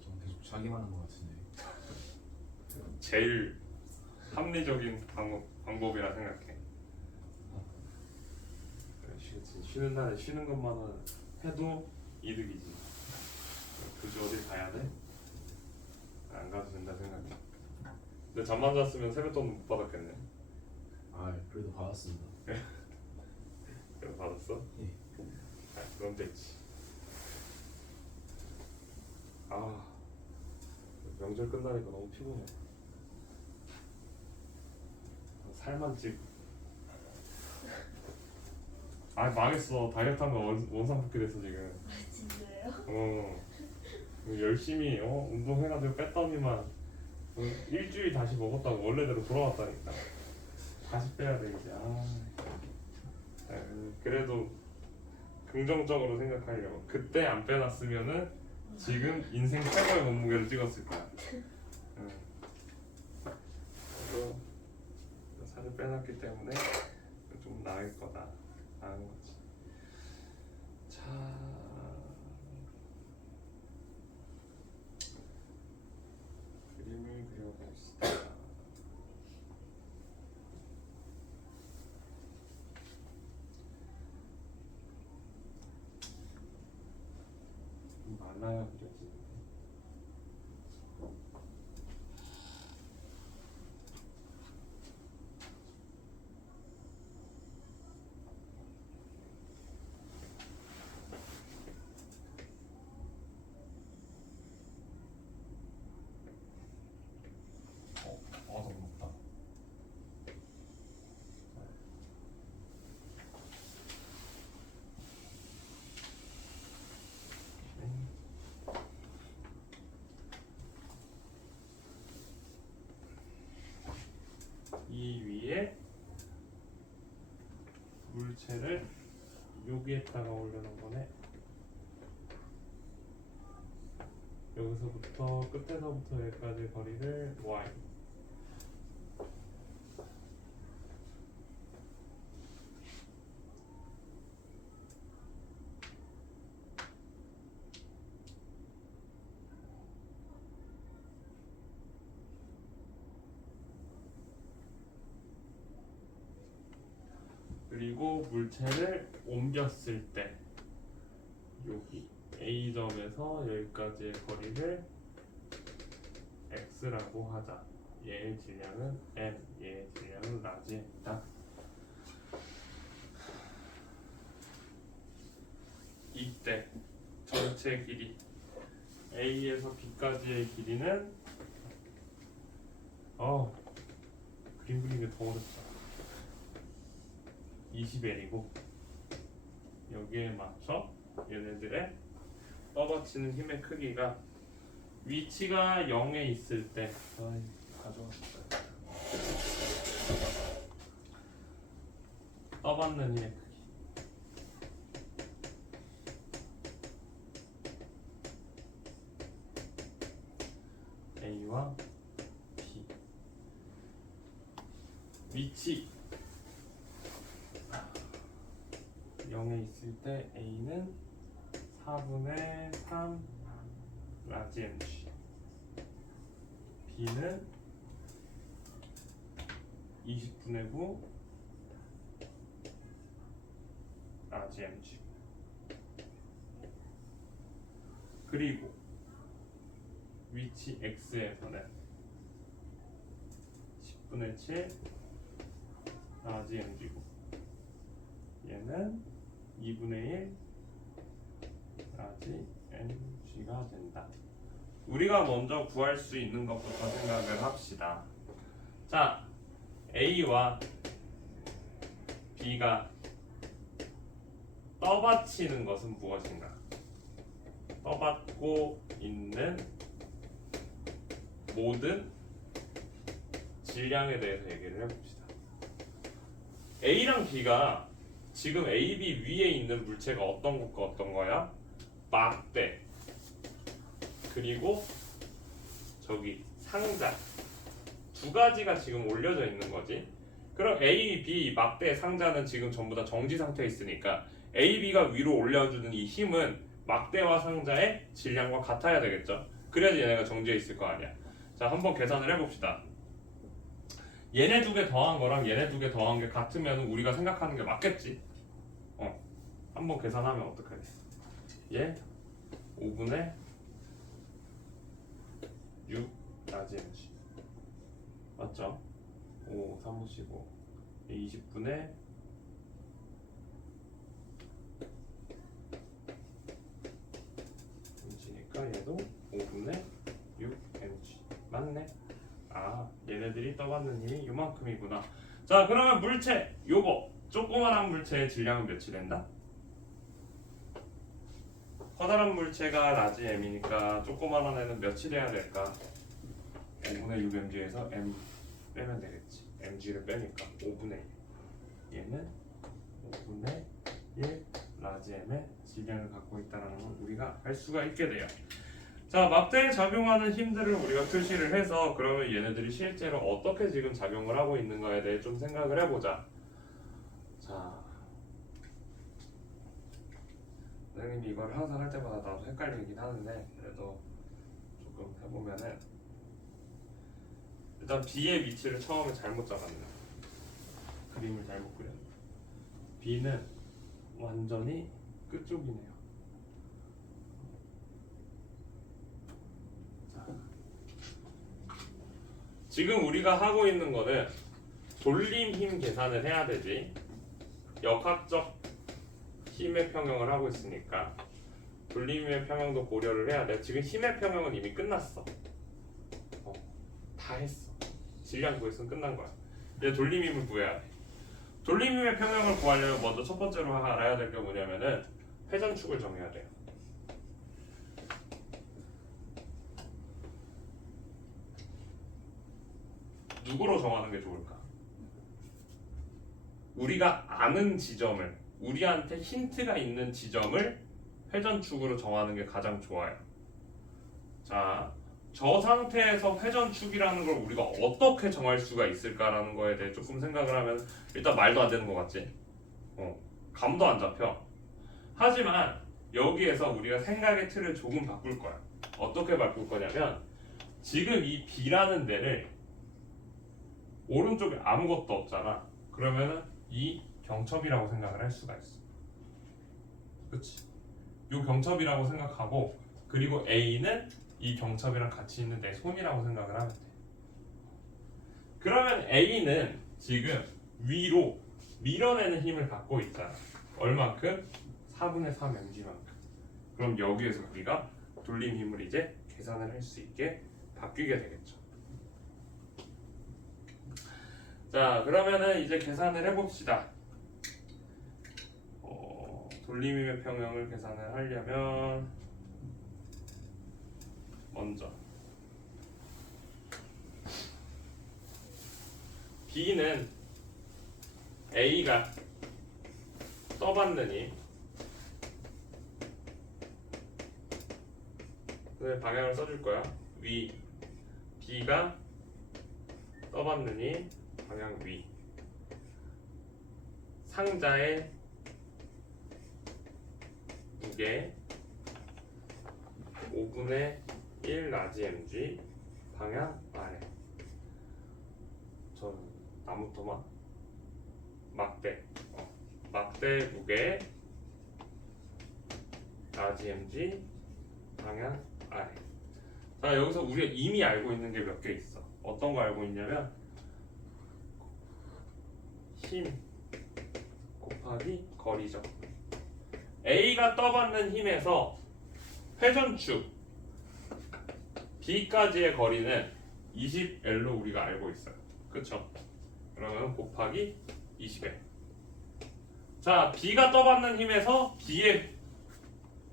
전 계속 자기만 한 것 같은데. 제일 합리적인 방법이라 생각해. 쉬는 날에 쉬는 것만은 해도 이득이지. 굳이 어딜 가야 돼? 안 가도 된다 생각해. 근데 잠만 잤으면 세뱃돈 못 받았겠네. 아, 그래도 받았습니다. 그래서 받았어? 예. 아, 그럼 됐지. 아, 명절 끝나니까 너무 피곤해. 살만 찌고. 아, 망했어. 다이어트 한 거 원상 복귀 됐어 지금. 아, 진짜요? 열심히 운동해가지고 뺐더니만 일주일 다시 먹었다고 원래대로 돌아왔다니까. 다시 빼야 돼 이제. 그래도 긍정적으로 생각하려고. 그때 안 빼놨으면은 지금 인생 최고의 몸무게를 찍었을 거야. 그래도 살을 빼놨기 때문에 좀 나을 거다. 나은 거지. 자, 그림을 그려봅시다. 많아야 그려지는데. 너무 높다. 물체를 여기에다가 올려놓은 거네. 여기서부터 끝에서부터 여기까지 거리를 y. 그리고 물체를 옮겼을 때 여기 A점에서 여기까지의 거리를 x라고 하자. 얘의 질량은 m, 얘의 질량은 라지입니다. 이때 전체 길이 A에서 B까지의 길이는 그림 그리기 더 어렵다. 20L이고 여기에 맞춰 얘네들의 떠받치는 힘의 크기가 위치가 0에 있을 때 가져왔어요. 떠받는 힘의 크기 A와 B 위치 0에 있을 때 A는 4분의 3 라지 mg, B는 20분의 9 라지 mg. 그리고 위치 X에서는 10분의 7 라지 mg고 얘는 2분의 1 라지 mg가 된다. 우리가 먼저 구할 수 있는 것부터 생각을 합시다. 자, A와 B가 떠받치는 것은 무엇인가? 떠받고 있는 모든 질량에 대해서 얘기를 해봅시다. A랑 B가 지금 A, B 위에 있는 물체가 어떤 것과 어떤 거야? 막대 그리고 저기 상자 두 가지가 지금 올려져 있는 거지. 그럼 A, B, 막대, 상자는 지금 전부 다 정지 상태에 있으니까 A, B가 위로 올려주는 이 힘은 막대와 상자의 질량과 같아야 되겠죠. 그래야지 얘네가 정지해 있을 거 아니야. 자, 한번 계산을 해봅시다. 얘네 두 개 더한 거랑 얘네 두 개 더한 게 같으면 우리가 생각하는 게 맞겠지. 한번 계산하면 어떡하겠어? 얘 5분의 6 라지 mg 맞죠? 5, 355 20분의 3g니까 얘도 5분의 6 mg 맞네. 얘네들이 떠받는 힘이 요만큼이구나. 자, 그러면 물체 요거 조그만한 물체의 질량은 몇이 된다? 커다란 물체가 라지 m이니까 조그만한 애는 몇이 돼야 될까? 5분의 6 mg에서 m 빼면 되겠지. mg를 빼니까 5분의 1. 얘는 5분의 1 라지 m의 질량을 갖고 있다는 걸 우리가 알 수가 있게 돼요. 자, 막대에 작용하는 힘들을 우리가 표시를 해서 그러면 얘네들이 실제로 어떻게 지금 작용을 하고 있는가에 대해 좀 생각을 해보자. 자, 선생님이 이걸 항상 할 때마다 나도 헷갈리긴 하는데 그래도 조금 해보면은 일단 B의 위치를 처음에 잘못 잡았네요. 그림을 잘못 그렸네. B는 완전히 끝쪽이네요. 자, 지금 우리가 하고 있는 거는 돌림 힘 계산을 해야 되지. 역학적 힘의 평형을 하고 있으니까 돌림 힘의 평형도 고려를 해야 돼. 지금 힘의 평형은 이미 끝났어. 다 했어. 질량 구했으면 끝난 거야. 이제 돌림 힘을 구해야 돼. 돌림 힘의 평형을 구하려면 먼저 첫 번째로 알아야 될 게 뭐냐면은 회전축을 정해야 돼요. 누구로 정하는 게 좋을까? 우리가 아는 지점을, 우리한테 힌트가 있는 지점을 회전축으로 정하는 게 가장 좋아요. 자, 저 상태에서 회전축이라는 걸 우리가 어떻게 정할 수가 있을까라는 거에 대해 조금 생각을 하면 일단 말도 안 되는 것 같지? 감도 안 잡혀. 하지만 여기에서 우리가 생각의 틀을 조금 바꿀 거야. 어떻게 바꿀 거냐면 지금 이 B라는 데를 오른쪽에 아무것도 없잖아. 그러면은 이 경첩이라고 생각을 할 수가 있어. 그치? 요 경첩이라고 생각하고 그리고 A는 이 경첩이랑 같이 있는 내 손이라고 생각을 하면 돼. 그러면 A는 지금 위로 밀어내는 힘을 갖고 있잖아. 얼만큼? 4분의 3 mg만큼. 그럼 여기에서 우리가 돌림 힘을 이제 계산을 할 수 있게 바뀌게 되겠죠. 자, 그러면은 이제 계산을 해봅시다. 돌림 힘의 평형을 계산을 하려면 먼저 B는 A가 떠받는 힘, 방향을 써줄 거야. 위 B가 떠받는 힘, 방향 위. 상자의 무게 5분의 1 라지 mg, 방향 아래. 저 나무토마 막대. 막대 무게 라지 mg, 방향 아래. 자, 여기서 우리가 이미 알고 있는 게 몇 개 있어. 어떤 거 알고 있냐면 힘 곱하기 거리죠. A가 떠받는 힘에서 회전축 B까지의 거리는 20L로 우리가 알고 있어요. 그쵸? 그러면 곱하기 20L. 자, B가 떠받는 힘에서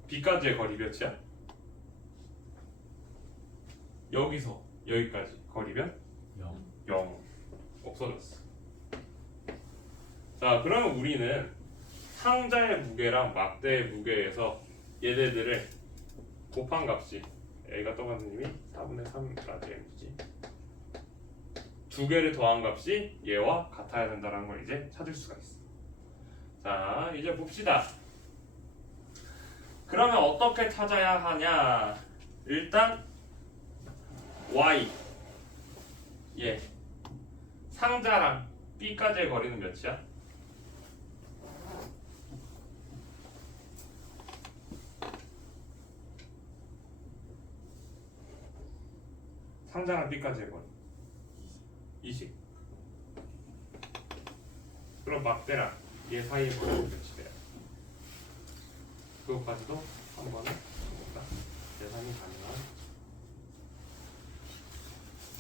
B까지의 거리 몇이야? 여기서 여기까지 거리면 0. 없어졌어. 자, 그러면 우리는 상자의 무게랑 막대의 무게에서 얘네들을 곱한 값이 A가 떠받는 힘이 4분의 3 라지 mg, 두 개를 더한 값이 얘와 같아야 된다는 걸 이제 찾을 수가 있어. 자, 이제 봅시다. 그러면 어떻게 찾아야 하냐? 일단 Y 상자랑 B까지의 거리는 몇이야? 상자랑 B까지의 거리 20. 그럼 막대랑 얘 사이의 거리는 몇이 돼요? 그것까지도 한 번에 계산이 가능한.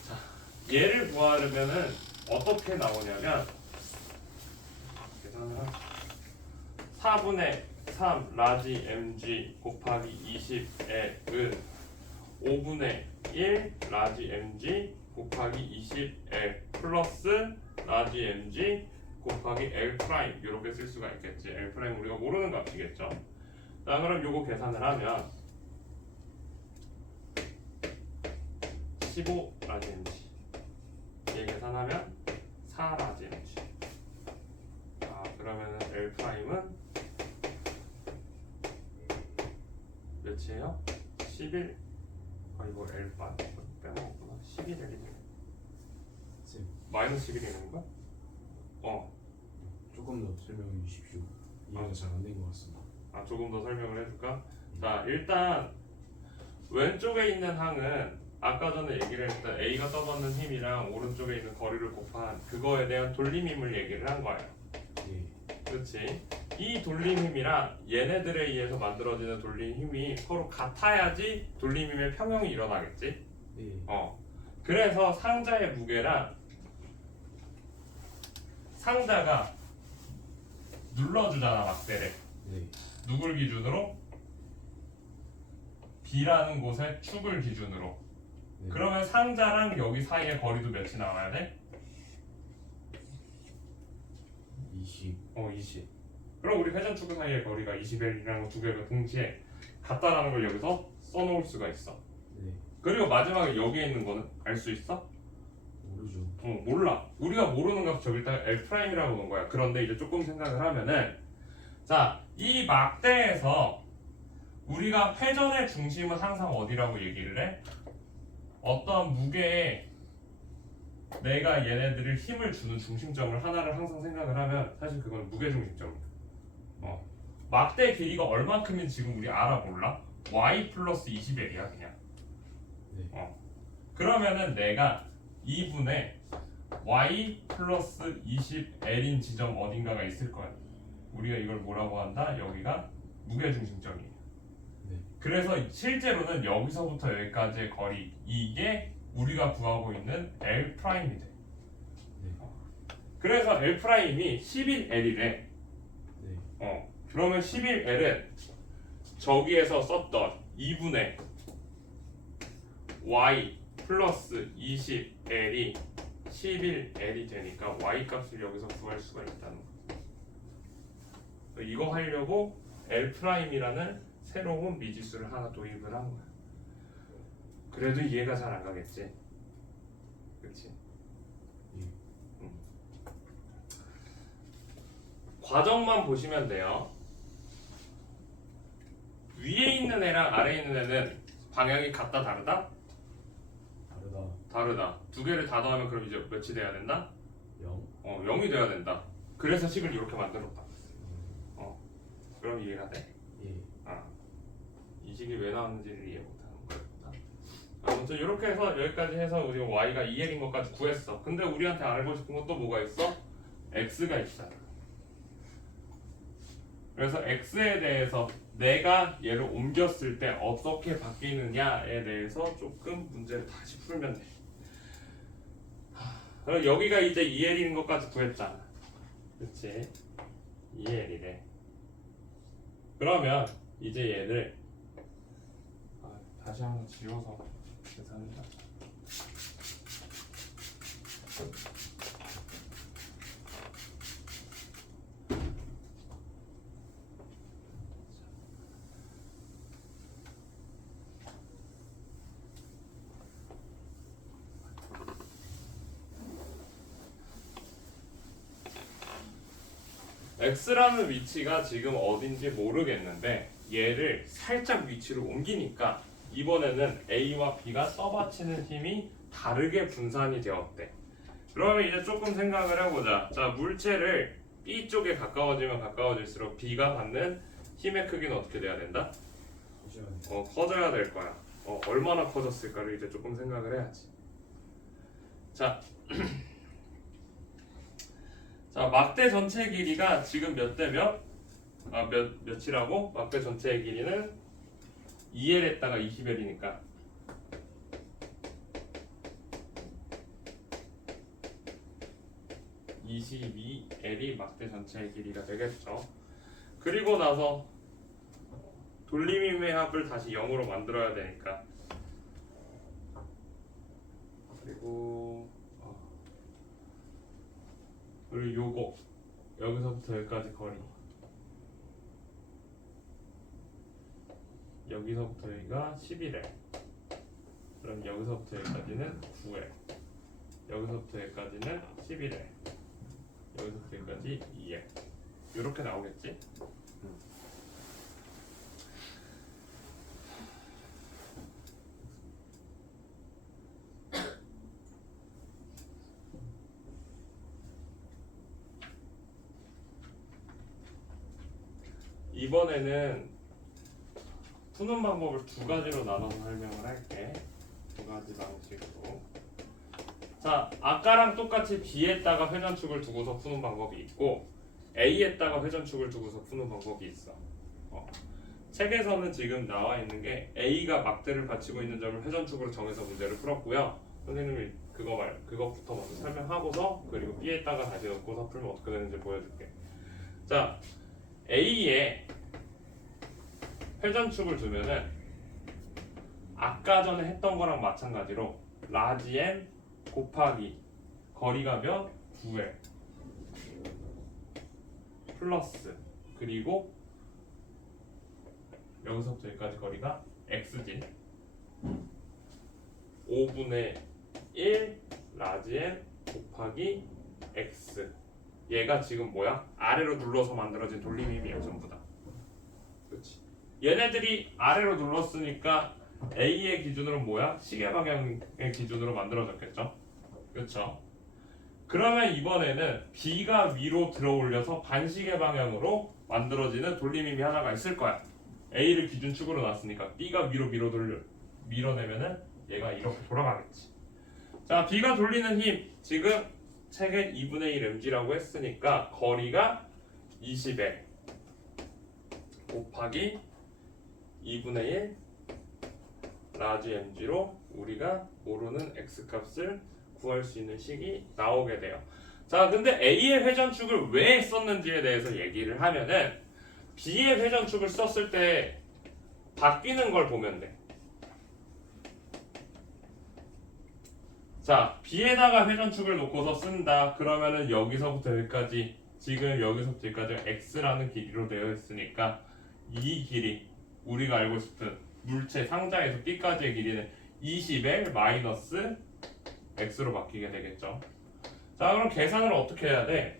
자, 얘를 구하려면은 어떻게 나오냐면 계산을 한 4분의 3 라지 mg 곱하기 20L은 5분의 1 라지 mg 곱하기 20L 플러스 라지 mg 곱하기 L 프라임 이렇게 쓸 수가 있겠지. L 프라임 우리가 모르는 값이겠죠. 자, 그럼 요거 계산을 하면 15 라지 mg, 얘 계산하면 4 라지 mg. 자, 그러면은 L 프라임은 몇이에요? 11. 이거 L 빼먹었구나. 11L이네. 마이너스 11이 되는 거야? 조금 더 설명해 주십시오. 이해가 잘 안 된 것 같습니다. 조금 더 설명을 해줄까? 자, 일단 왼쪽에 있는 항은 아까 전에 얘기를 했던 A가 떠받는 힘이랑 오른쪽에 있는 거리를 곱한 그거에 대한 돌림 힘을 얘기를 한 거예요. 그렇지? 이 돌림 힘이랑 얘네들에 의해서 만들어지는 돌림 힘이 서로 같아야지 돌림 힘의 평형이 일어나겠지? 그래서 상자의 무게랑 상자가 눌러주잖아, 막대를. 누굴 기준으로? B라는 곳의 축을 기준으로. 그러면 상자랑 여기 사이의 거리도 몇이 나와야 돼? 20. 20. 그럼 우리 회전축 사이의 거리가 20L이라는 두 개가 동시에 같다라는 걸 여기서 써놓을 수가 있어. 네. 그리고 마지막에 여기에 있는 거는 알 수 있어? 모르죠. 몰라. 우리가 모르는 값 저기다가 L'이라고 놓은 거야. 그런데 이제 조금 생각을 하면은 자, 이 막대에서 우리가 회전의 중심은 항상 어디라고 얘기를 해? 어떤 무게에 내가 얘네들을 힘을 주는 중심점을 하나를 항상 생각을 하면 사실 그건 무게 중심점이야. 막대 길이가 얼만큼인지 지금 우리 알아 몰라? y 플러스 20L이야 그냥. 네. 그러면은 내가 2분의 y 플러스 20L인 지점 어딘가가 있을 거야. 우리가 이걸 뭐라고 한다? 여기가 무게 중심점이에요. 네. 그래서 실제로는 여기서부터 여기까지의 거리 이게 우리가 구하고 있는 L'이 돼. 네. 그래서 L'이 11L이래. 네. 그러면 11L은 저기에서 썼던 2분의 y 플러스 20L이 11L이 되니까 y 값을 여기서 구할 수가 있다는 거죠. 이거 하려고 L'이라는 새로운 미지수를 하나 도입을 한 거야. 그래도 이해가 잘 안 가겠지? 그렇지? 과정만 보시면 돼요. 위에 있는 애랑 아래에 있는 애는 방향이 같다 다르다? 다르다. 다르다. 두 개를 다 더하면 그럼 이제 몇이 돼야 된다? 0. 0이 돼야 된다. 그래서 식을 이렇게 만들었다. 그럼 이해가 돼? 예. 이 식이 왜 나왔는지를 이해 못하는 거였구나. 아무튼 이렇게 해서 여기까지 해서 우리가 y가 2L인 것까지 구했어. 근데 우리한테 알고 싶은 건 또 뭐가 있어? x가 있잖아. 그래서 x에 대해서 내가 얘를 옮겼을 때 어떻게 바뀌느냐에 대해서 조금 문제를 다시 풀면 돼. 그럼 여기가 이제 2L인 것까지 구했잖아. 그치? 2L이래. 그러면 이제 얘를 다시 한번 지워서 계산을 하자. X라는 위치가 지금 어딘지 모르겠는데 얘를 살짝 위치를 옮기니까 이번에는 A와 B가 써받치는 힘이 다르게 분산이 되었대. 그러면 이제 조금 생각을 해보자. 자, 물체를 B 쪽에 가까워지면 가까워질수록 B가 받는 힘의 크기는 어떻게 돼야 된다? 커져야 될 거야. 얼마나 커졌을까를 이제 조금 생각을 해야지. 자, 자, 막대 전체 길이가 지금 몇 대 몇? 몇이라고? 막대 전체의 길이는 2L에다가 20L이니까 22L이 막대 전체의 길이가 되겠죠. 그리고 나서 돌림힘의 합을 다시 0으로 만들어야 되니까 그리고 요거 여기서부터 여기까지 거리 여기서부터 여기가 11L 그럼 여기서부터 여기까지는 9L 여기서부터 여기까지는 11L 여기서부터 여기까지 2L 이렇게 나오겠지? 이번에는 푸는 방법을 두 가지로 나눠서 설명을 할게. 두 가지 방식으로. 자, 아까랑 똑같이 B에다가 회전축을 두고서 푸는 방법이 있고 A에다가 회전축을 두고서 푸는 방법이 있어. 책에서는 지금 나와 있는 게 A가 막대를 받치고 있는 점을 회전축으로 정해서 문제를 풀었고요. 선생님이 그것부터 먼저 설명하고서 그리고 B에다가 다시 넣고서 풀면 어떻게 되는지 보여줄게. 자, A에 회전축을 두면은 아까 전에 했던 거랑 마찬가지로 라지 M 곱하기 거리가 몇? 9L 플러스 그리고 여기서부터 여기까지 거리가 x지. 5분의 1 라지 m 곱하기 x. 얘가 지금 뭐야? 아래로 눌러서 만들어진 돌림힘이야 전부 다. 그렇지. 얘네들이 아래로 눌렀으니까 A의 기준으로 뭐야? 시계 방향의 기준으로 만들어졌겠죠? 그렇죠? 그러면 이번에는 B가 위로 들어 올려서 반시계 방향으로 만들어지는 돌림힘이 하나가 있을 거야. A를 기준축으로 놨으니까 B가 위로 밀어내면은 얘가 이렇게 돌아가겠지. 자, B가 돌리는 힘 지금 책에 2분의 1 mg라고 했으니까 거리가 20L 곱하기 2분의 1 라지 mg로 우리가 모르는 x 값을 구할 수 있는 식이 나오게 돼요. 자, 근데 A의 회전축을 왜 썼는지에 대해서 얘기를 하면은 B의 회전축을 썼을 때 바뀌는 걸 보면 돼. 자, B에다가 회전축을 놓고서 쓴다. 그러면은 여기서부터 여기까지 지금 여기서부터 여기까지 x라는 길이로 되어 있으니까 이 길이 우리가 알고 싶은 물체 상자에서 B까지의 길이는 20L 마이너스 x로 바뀌게 되겠죠. 자, 그럼 계산을 어떻게 해야 돼?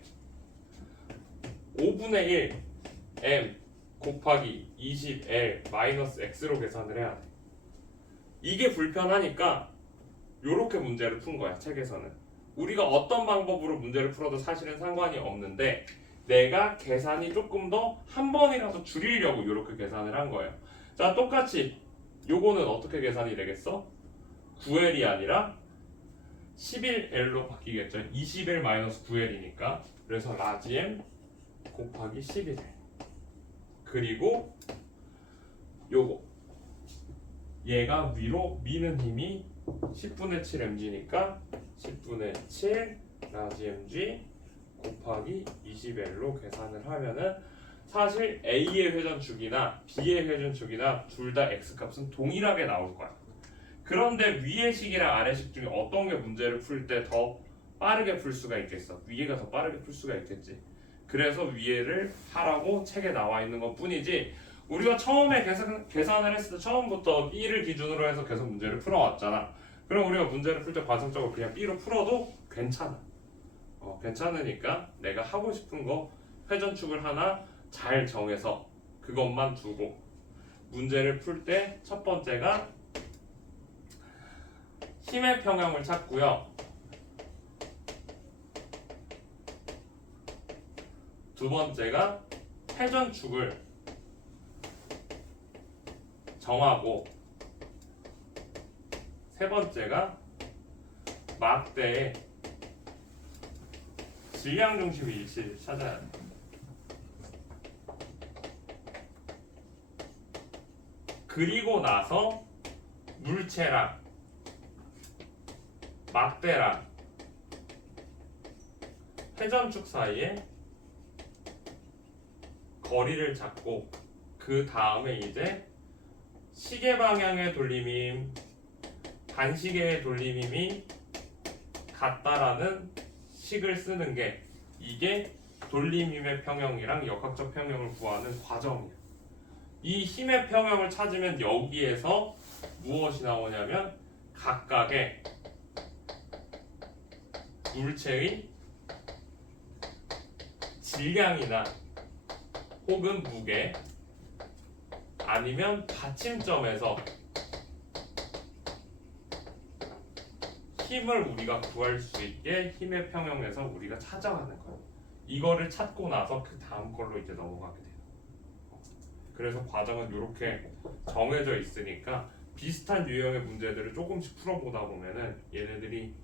5분의 1 m 곱하기 20L 마이너스 x로 계산을 해야 돼. 이게 불편하니까 요렇게 문제를 푼 거야. 책에서는 우리가 어떤 방법으로 문제를 풀어도 사실은 상관이 없는데 내가 계산이 조금 더 한 번이라도 줄이려고 요렇게 계산을 한 거예요. 자, 똑같이 요거는 어떻게 계산이 되겠어? 9L이 아니라 11L로 바뀌겠죠. 20L 마이너스 9L이니까. 그래서 라지 m 곱하기 11L 그리고 요거 얘가 위로 미는 힘이 10분의 7 mg니까 10분의 7 라지 mg 곱하기 20L로 계산을 하면은 사실 A의 회전축이나 B의 회전축이나 둘 다 X값은 동일하게 나올 거야. 그런데 위의 식이랑 아래 식 중에 어떤 게 문제를 풀 때 더 빠르게 풀 수가 있겠어? 위에가 더 빠르게 풀 수가 있겠지. 그래서 위에를 하라고 책에 나와 있는 것 뿐이지 우리가 처음에 계산을 했을 때 처음부터 B를 기준으로 해서 계속 문제를 풀어왔잖아. 그럼 우리가 문제를 풀 때 과정적으로 그냥 B로 풀어도 괜찮아. 괜찮으니까 내가 하고 싶은 거 회전축을 하나 잘 정해서 그것만 두고 문제를 풀 때 첫 번째가 힘의 평형을 찾고요. 두 번째가 회전축을 정하고 세 번째가 막대의 질량 중심 위치를 찾아야 돼. 그리고 나서 물체랑 막대랑 회전축 사이에 거리를 잡고 그 다음에 이제 시계 방향의 돌림힘, 반시계의 돌림힘이 같다라는 식을 쓰는 게 이게 돌림힘의 평형이랑 역학적 평형을 구하는 과정이야. 이 힘의 평형을 찾으면 여기에서 무엇이 나오냐면 각각의 물체의 질량이나 혹은 무게 아니면 받침점에서 힘을 우리가 구할 수 있게 힘의 평형에서 우리가 찾아가는 거예요. 이거를 찾고 나서 그 다음 걸로 이제 넘어가게 돼요. 그래서 과정은 이렇게 정해져 있으니까 비슷한 유형의 문제들을 조금씩 풀어보다 보면은 얘네들이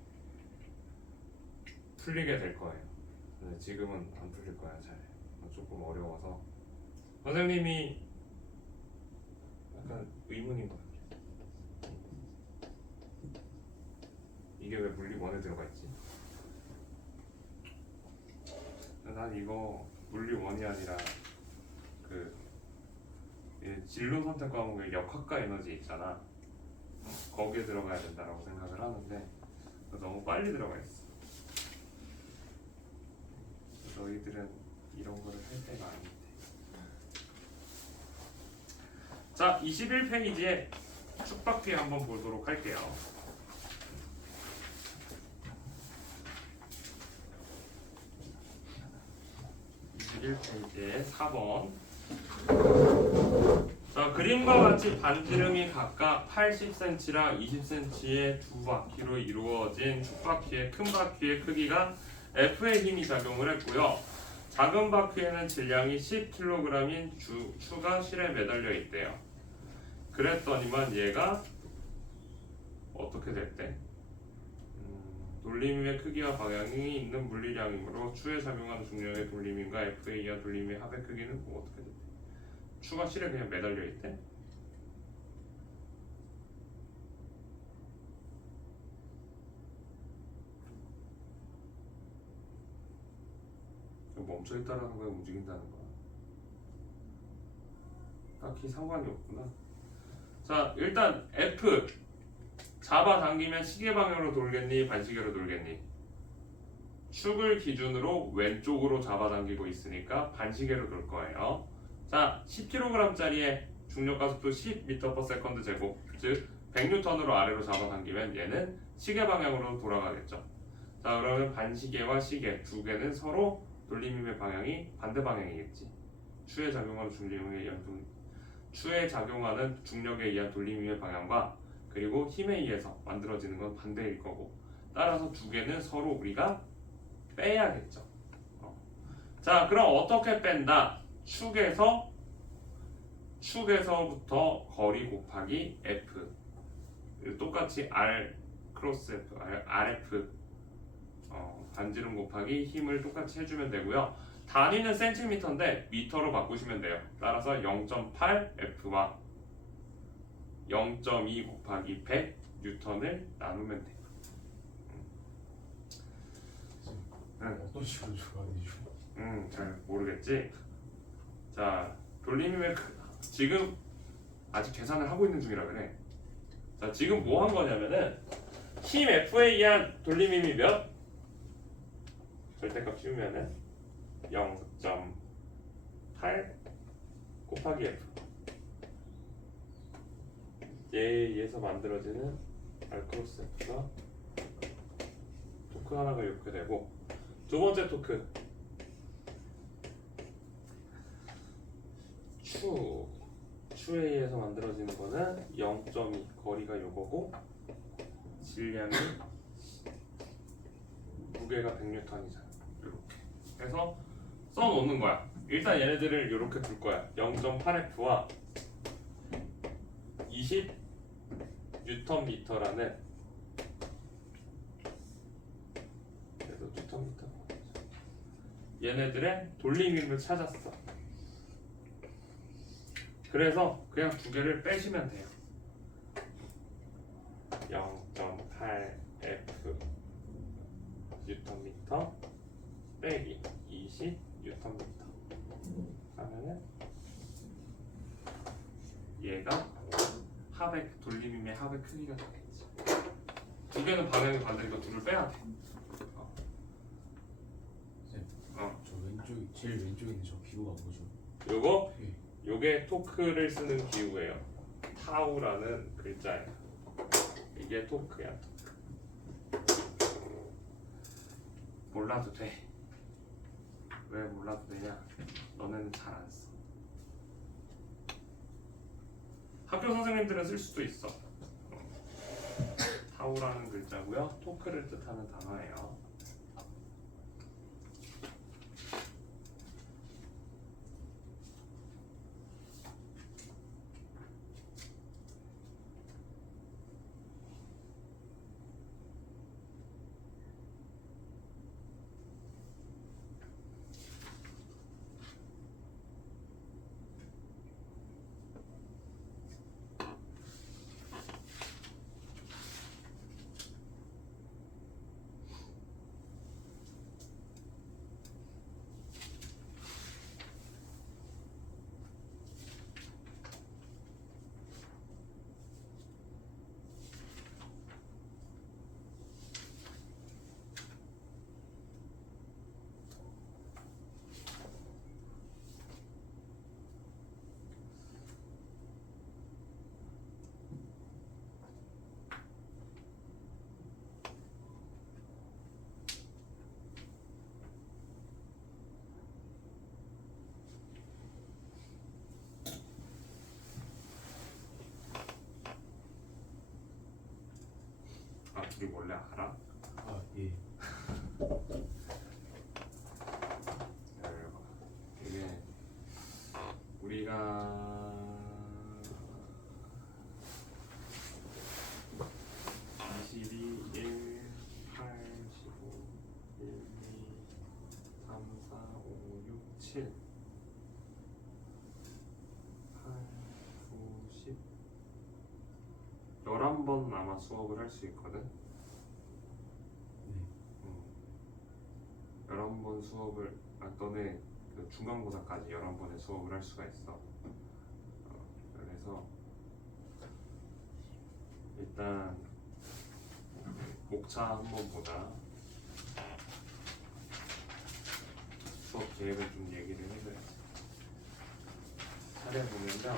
풀리게 될 거예요. 근데 지금은 안 풀릴 거야. 잘 조금 어려워서 선생님이 약간 의문인 것 같아요. 이게 왜 물리 원에 들어가 있지? 난 이거 물리 원이 아니라 그 진로 선택 과목의 역학과 에너지 있잖아. 거기에 들어가야 된다라고 생각을 하는데 너무 빨리 들어가 있어. 너희들은 이런 거를 할 때가 아닌데. 자, 21페이지에 축박비 한번 보도록 할게요. 21페이지에 4번. 자, 그림과 같이 반지름이 각각 80cm랑 20cm의 두 바퀴로 이루어진 축바퀴의 큰 바퀴의 크기가 F의 힘이 작용을 했고요. 작은 바퀴에는 질량이 10kg인 추가 실에 매달려 있대요. 그랬더니만 얘가 어떻게 됐대? 돌림의 크기와 방향이 있는 물리량이므로 추에 작용하는 중력의 돌림임과 F에 의한 돌림의 합의 크기는 뭐 어떻게 됐대? 추가 실에 그냥 매달려 있대? 멈춰 있다라는 거야, 움직인다는 거야? 딱히 상관이 없구나. 자, 일단 F 잡아당기면 시계 방향으로 돌겠니? 반시계로 돌겠니? 축을 기준으로 왼쪽으로 잡아당기고 있으니까 반시계로 돌 거예요. 자, 10kg짜리의 중력 가속도 10m/s 제곱, 즉 100N으로 아래로 잡아당기면 얘는 시계 방향으로 돌아가겠죠. 자, 그러면 반시계와 시계 두 개는 서로 돌림힘의 방향이 반대 방향이겠지. 추에 작용하는 중력에 의한 돌림힘의 방향과 그리고 힘에 의해서 만들어지는 건 반대일 거고, 따라서 두 개는 서로 우리가 빼야겠죠. 자, 그럼 어떻게 뺀다? 축에서부터 거리 곱하기 F, 똑같이 R 크로스 F, RF 반지름 곱하기 힘을 똑같이 해주면 되고요. 단위는 센티미터인데 미터로 바꾸시면 돼요. 따라서 0.8 F와 0.2 곱하기 100 뉴턴을 나누면 돼요. 어떤 식으로 좋아하는지 잘 모르겠지. 자, 돌림힘의 지금 아직 계산을 하고 있는 중이라 그래. 자, 지금 뭐 한 거냐면은 힘 F에 의한 돌림힘이 몇? 절대값 씌우면은 0.8 곱하기 F. 얘에 의해서 만들어지는 R 크로스 F가 토크 하나가 이렇게 되고, 두 번째 토크 추에 의해서 만들어지는 거는 0.2 거리가 요거고, 질량이 무게가 100N이잖아. 이렇게 해서 써놓는 거야. 일단 얘네들을 이렇게 둘 거야. 0.8F와 20Nm라는, 그래서 Nm, 얘네들의 돌림힘을 찾았어. 그래서 그냥 두 개를 빼시면 돼요. 0.8F Nm 빼기 20 Nm 하면은 얘가 돌림힘의 합의 크기가 되겠지. 두 개는 방향이 반대니까 둘을 빼야 돼. 저 왼쪽 제일 왼쪽에 있는 저 기호가 뭐죠? 요거 예. 요게 토크를 쓰는 기호예요. 타우라는 글자예요. 이게 토크야. 몰라도 돼. 왜 몰라도 되냐? 너네는 잘 안 써. 학교 선생님들은 쓸 수도 있어. 타우라는 글자고요. 토크를 뜻하는 단어예요. 우리 원래 알아? 아 예. 이게 우리가 22, 1, 8, 15, 1, 2, 3, 4, 5, 6, 7, 8, 9, 10 11번 아마 수업을 할 수 있거든. 네. 11번 수업을 너네 그 중간고사까지 11번의 수업을 할 수가 있어. 그래서 일단 목차 한번 보자. 수업 계획을 좀 얘기를 해줘야지. 차례 보면요.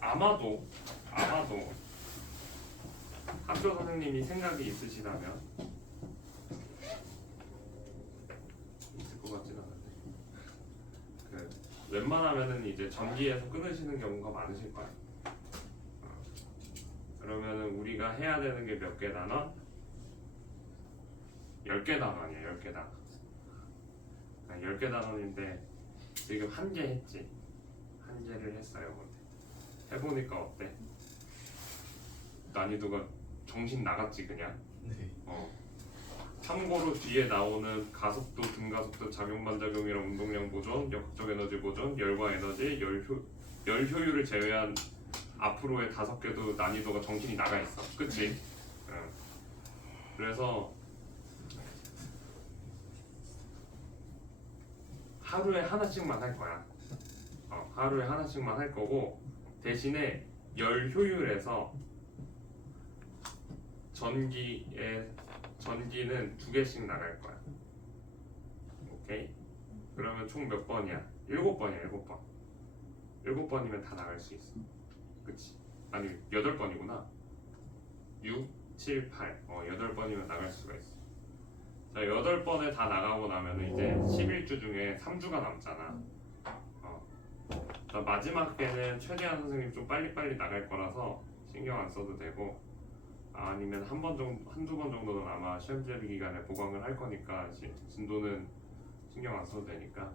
아마도 학교 선생님이 생각이 있으시다면 있을 것 같진 않은데 그 웬만하면은 이제 전기에서 끊으시는 경우가 많으실 거야. 그러면은 우리가 해야 되는 게 몇 개 단원? 10개 단원이야. 10개 단원. 10개 단원인데 지금 한 개 했지. 한 개를 했어요. 근데 해보니까 어때? 난이도가 정신 나갔지 그냥. 네. 참고로 뒤에 나오는 가속도, 등가속도, 작용 반작용이랑 운동량 보존, 역학적 에너지 보존, 열과 에너지, 열 효율을 제외한 앞으로의 5개도 난이도가 정신이 나가 있어. 그치? 응. 그래서 하루에 하나씩만 할 거야. 하루에 하나씩만 할 거고 대신에 열 효율에서 전기는 2개씩 나갈 거야. 오케이? 그러면 총 몇 번이야? 7번이야. 7번. 7번이면 다 나갈 수 있어. 그치? 아니 8번이구나. 6, 7, 8 8번이면 나갈 수가 있어. 자 8번에 다 나가고 나면 이제 11주 중에 3주가 남잖아. 마지막 때는 최대한 선생님 좀 빨리빨리 나갈 거라서 신경 안 써도 되고 아니면 한두 번 정도는 아마 시험 대비 기간에 보강을 할 거니까 진도는 신경 안 써도 되니까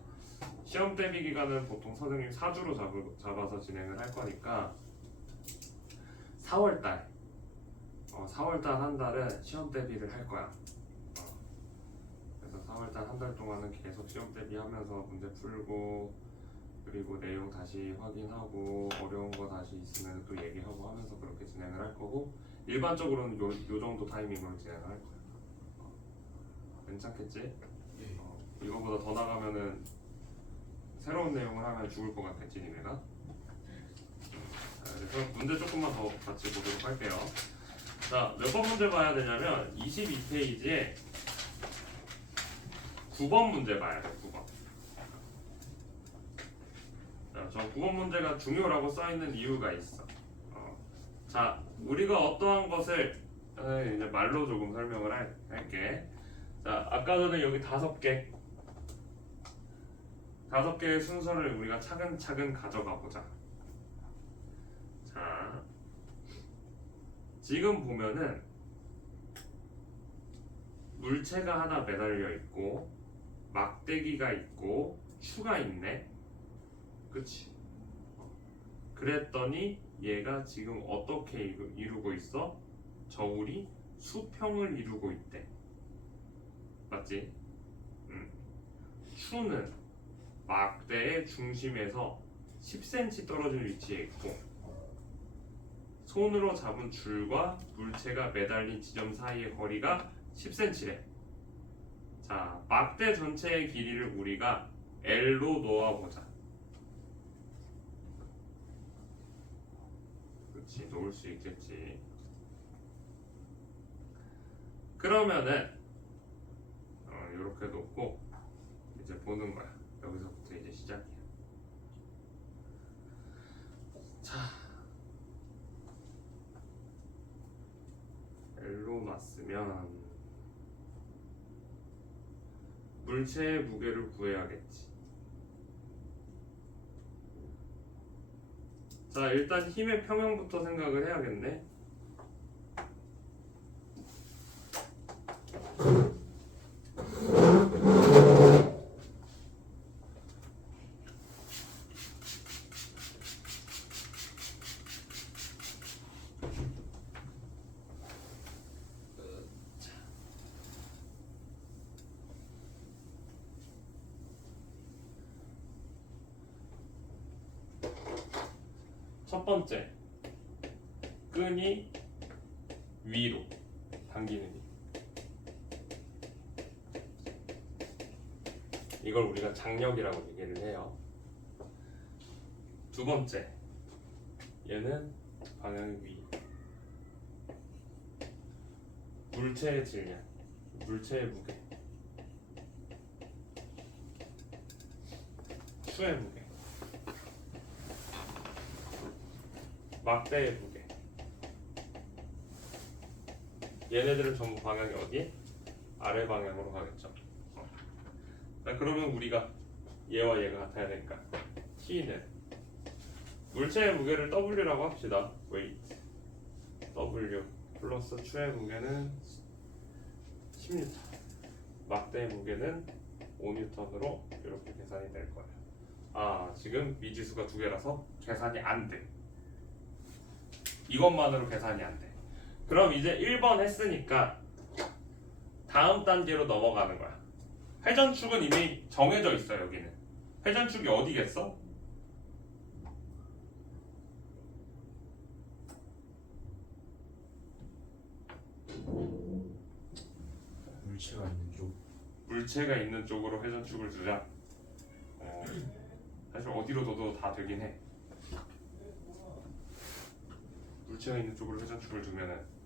시험 대비 기간은 보통 선생님 4주로 잡아서 진행을 할 거니까 4월달 4월달 한 달은 시험 대비를 할 거야. 그래서 4월달 한 달 동안은 계속 시험 대비하면서 문제 풀고 그리고 내용 다시 확인하고 어려운 거 다시 있으면 또 얘기하고 하면서 그렇게 진행을 할 거고 일반적으로는 요 정도 타이밍으로 진행을 할 거야. 괜찮겠지? 예. 이거보다 더 나가면은 새로운 내용을 하면 죽을 것 같겠지 니네가? 그래서 문제 조금만 더 같이 보도록 할게요. 자, 몇 번 문제 봐야 되냐면 22페이지에 9번 문제 봐야 돼. 9번. 자, 저 9번 문제가 중요라고 써있는 이유가 있어. 자, 우리가 어떠한 것을 이제 말로 조금 설명을 할게. 자, 아까 전에 여기 5개의 순서를 우리가 차근차근 가져가 보자. 자, 지금 보면은 물체가 하나 매달려 있고 막대기가 있고 추가 있네. 그치? 그랬더니 얘가 지금 어떻게 이루고 있어? 저울이 수평을 이루고 있대. 맞지? 추는 막대의 중심에서 10cm 떨어진 위치에 있고 손으로 잡은 줄과 물체가 매달린 지점 사이의 거리가 10cm래. 자, 막대 전체의 길이를 우리가 L로 놓아보자. 그렇지, 놓을 수 있겠지. 그러면은 이렇게 놓고 이제 보는 거야. 여기서부터 이제 시작이야. 자, L로 놨으면 물체의 무게를 구해야겠지. 자, 일단 힘의 평형부터 생각을 해야겠네. 첫 번째, 끈이 위로 당기는 힘. 이걸 우리가 장력이라고 얘기를 해요. 두 번째, 얘는 방향이 위. 물체의 질량, 물체의 무게, 수의 무게, 막대의 무게. 얘네들은 전부 방향이 어디? 아래 방향으로 가겠죠. 자, 그러면 우리가 얘와 얘가 같아야 되니까 T는 물체의 무게를 W라고 합시다. weight W 플러스 추의 무게는 10N, 막대의 무게는 5N으로 이렇게 계산이 될 거예요. 아, 지금 미지수가 두 개라서 계산이 안 돼. 이것만으로 계산이 안 돼. 그럼 이제 1번 했으니까 다음 단계로 넘어가는 거야. 회전축은 이미 정해져 있어. 여기는 회전축이 어디겠어? 물체가 있는 쪽. 물체가 있는 쪽으로 회전축을 두자. 사실 어디로 둬도 다 되긴 해. 물체가 있는 쪽으로 회전축을 두면은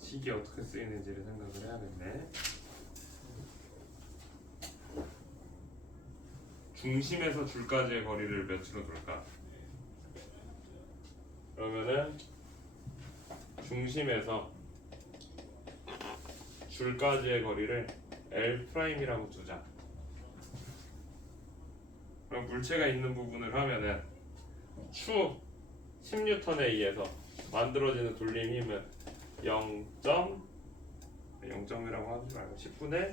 식이 어떻게 쓰이는지를 생각을 해야겠네. 중심에서 줄까지의 거리를 몇으로 둘까? 그러면은 중심에서 줄까지의 거리를 L'이라고 두자. 그럼 물체가 있는 부분을 하면은 추 10N에 의해서 만들어지는 돌림 힘은 0.0이라고 하지 말고 10분의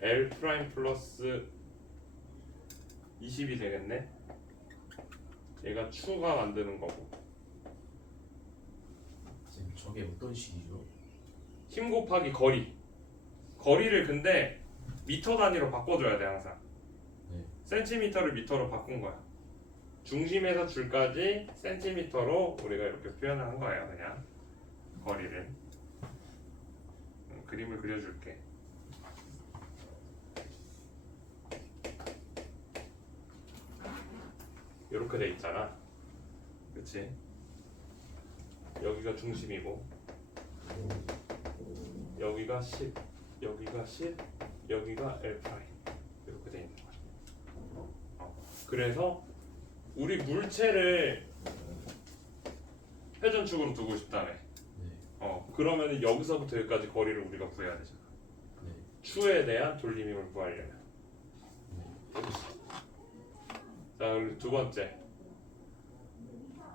L 프라임 플러스 20이 되겠네. 얘가 추가 만드는 거고. 쌤, 저게 어떤 식이죠? 힘 곱하기 거리. 거리를 근데 미터 단위로 바꿔줘야 돼 항상. 네. 센티미터를 미터로 바꾼 거야. 중심에서 줄까지 센티미터로 우리가 이렇게 표현을 한 거예요. 그냥 거리를. 그림을 그려줄게. 이렇게 돼 있잖아. 그치? 여기가 중심이고 여기가 10, 여기가 10, 여기가 L 프라임 이렇게 돼 있는 거야. 그래서 우리 물체를 회전축으로 두고 싶다며. 네. 그러면 여기서부터 여기까지 거리를 우리가 구해야 되잖아. 네. 추에 대한 돌림힘을 구하려면. 자, 그리고 두 번째.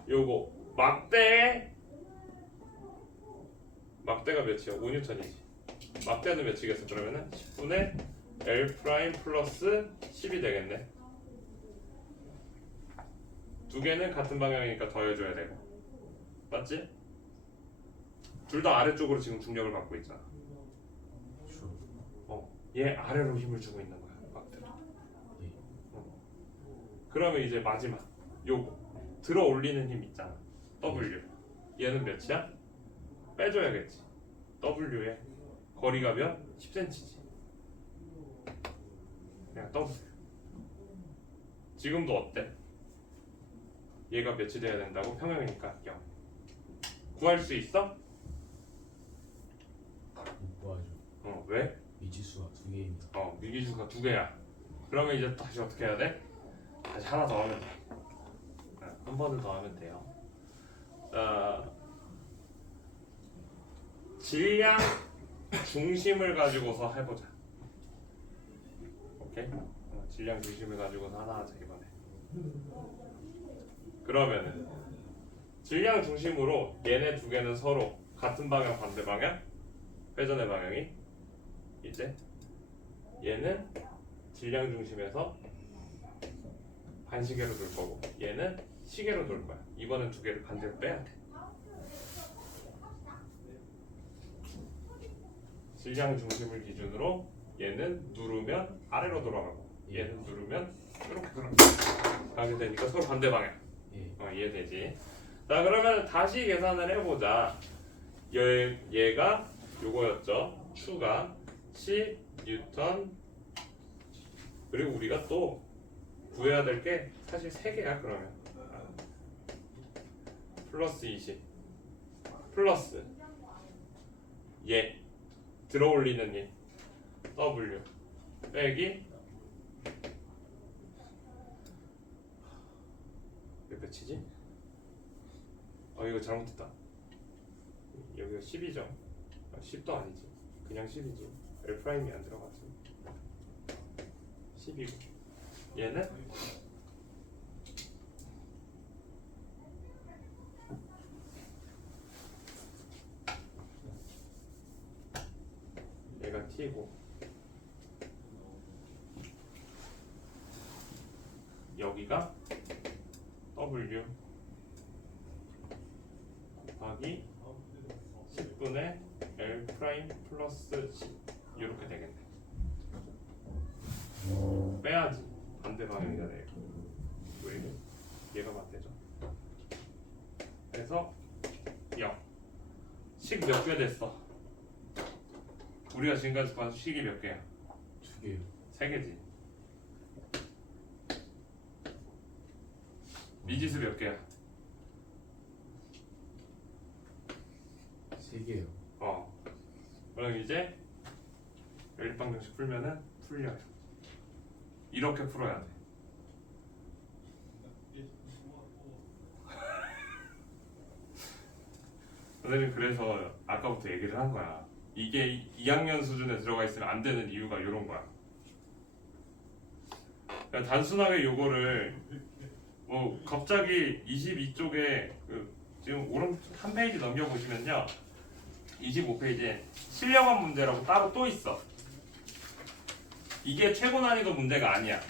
요거 막대가 몇이야? 5N이지. 막대는 몇이겠어? 그러면은 10분의 L 프라임 플러스 10이 되겠네. 두 개는 같은 방향이니까 더해줘야 되고. 맞지? 둘 다 아래쪽으로 지금 중력을 받고 있잖아. 주. 얘 아래로 힘을 주고 있는 거야. 막대로. 네. 그러면 이제 마지막 요거 들어 올리는 힘 있잖아. W. 얘는 몇이야? 빼줘야겠지. W의 거리가 몇? 10cm지. 그냥 W. 지금도 어때? 얘가 몇이 돼야 된다고? 평형이니까 0. 구할 수 있어? 못 구하죠. 왜? 미지수가 두 개입니다. 미기수가 두 개야. 그러면 이제 다시 어떻게 해야 돼? 다시 하나 더 하면 돼. 한 번을 더 하면 돼요. 자, 질량 중심을 가지고서 해보자. 오케이? 질량 중심을 가지고서 하나 하자 이번에. 그러면은 질량 중심으로 얘네 두 개는 서로 같은 방향 반대 방향? 회전의 방향이 이제 얘는 질량 중심에서 반시계로 돌 거고 얘는 시계로 돌 거야. 이번엔 두 개를 반대로 빼야 돼. 질량 중심을 기준으로 얘는 누르면 아래로 돌아가고 얘는 누르면 이렇게 돌아가게 되니까 서로 반대 방향. 예. 이해되지? 자, 그러면 다시 계산을 해보자. 얘가 요거였죠. 추가 10 뉴턴. 그리고 우리가 또 구해야 될 게 사실 3개야. 그러면 플러스 20 플러스 얘 들어올리는 얘 W 빼기 몇 배치지? 이거 잘못했다. 여기가 10이죠. 10도 아니지. 그냥 10이지. L'이 안 들어갔지. 10이고 얘는 얘가 T고 여기가 W 곱하기 10분의 L 프라임 플러스 10 이렇게 되겠네. 빼야지. 반대 방향이다 내가. 왜 이래? 얘가 맞대죠. 그래서 0. 식 몇 개 됐어? 우리가 지금까지 봐서 식이 몇 개야? 2개요. 3개지. 미지수 몇 개야? 3개요. 그럼 이제 연립방정식 풀면은 풀려요. 이렇게 풀어야 돼. 선생님 그래서 아까부터 얘기를 한 거야. 이게 2학년 수준에 들어가 있으면 안 되는 이유가 이런 거야. 그냥 단순하게 요거를 뭐 갑자기 22쪽에 지금 오른 한 페이지 넘겨보시면요 25페이지에 실력원 문제라고 따로 또 있어. 이게 최고 난이도 문제가 아니야.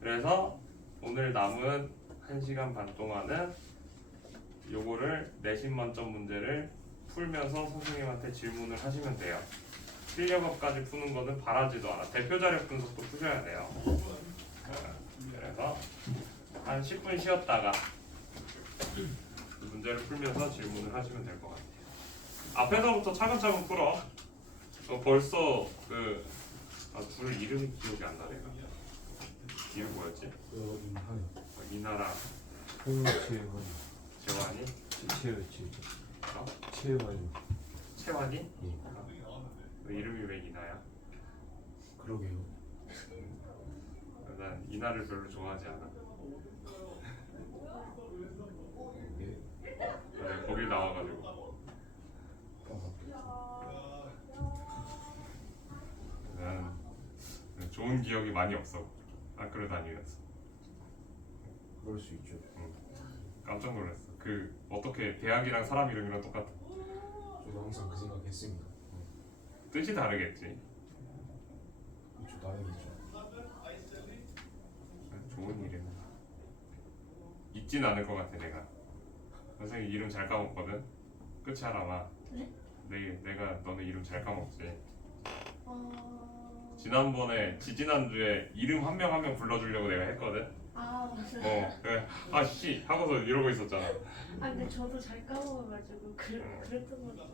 그래서 오늘 남은 1시간 반 동안은 요거를 내신 만점 문제를 풀면서 선생님한테 질문을 하시면 돼요. 실력업까지 푸는 거는 바라지도 않아. 대표 자력 분석도 푸셔야 돼요. 그래서 한 10분 쉬었다가 문제를 풀면서 질문을 하시면 될 것 같아요. 앞에서부터 차근차근 풀어. 벌써 둘 이름이 기억이 안 나네. 이름 뭐였지? 임한. 이나랑 홍채환, 재환이? 채환. 채환이? 예. 왜 이름이 왜 이나야? 그러게요. 난 이나를 별로 좋아하지 않아. 예. 내가 거기 나와가지고 난 좋은 기억이 많이 없어. 학교를 다니면서 그럴 수 있죠. 깜짝 놀랐어. 어떻게 대학이랑 사람 이름이랑 똑같아? 저도 항상 그 생각했습니다. 뜻이 다르겠지. 그렇죠. 다르겠죠. 좋은 이름 잊진 않을 것 같아. 내가 선생님 이름 잘 까먹거든. 끝이 하나마. 네? 내가 너네 이름 잘 까먹지. 어... 지난번에 지지난주에 이름 한 명 한 명 불러주려고 내가 했거든. 맞아요. 그래. 아씨 하고서 이러고 있었잖아. 근데 저도 잘 까먹어가지고 그랬던 것 같아요.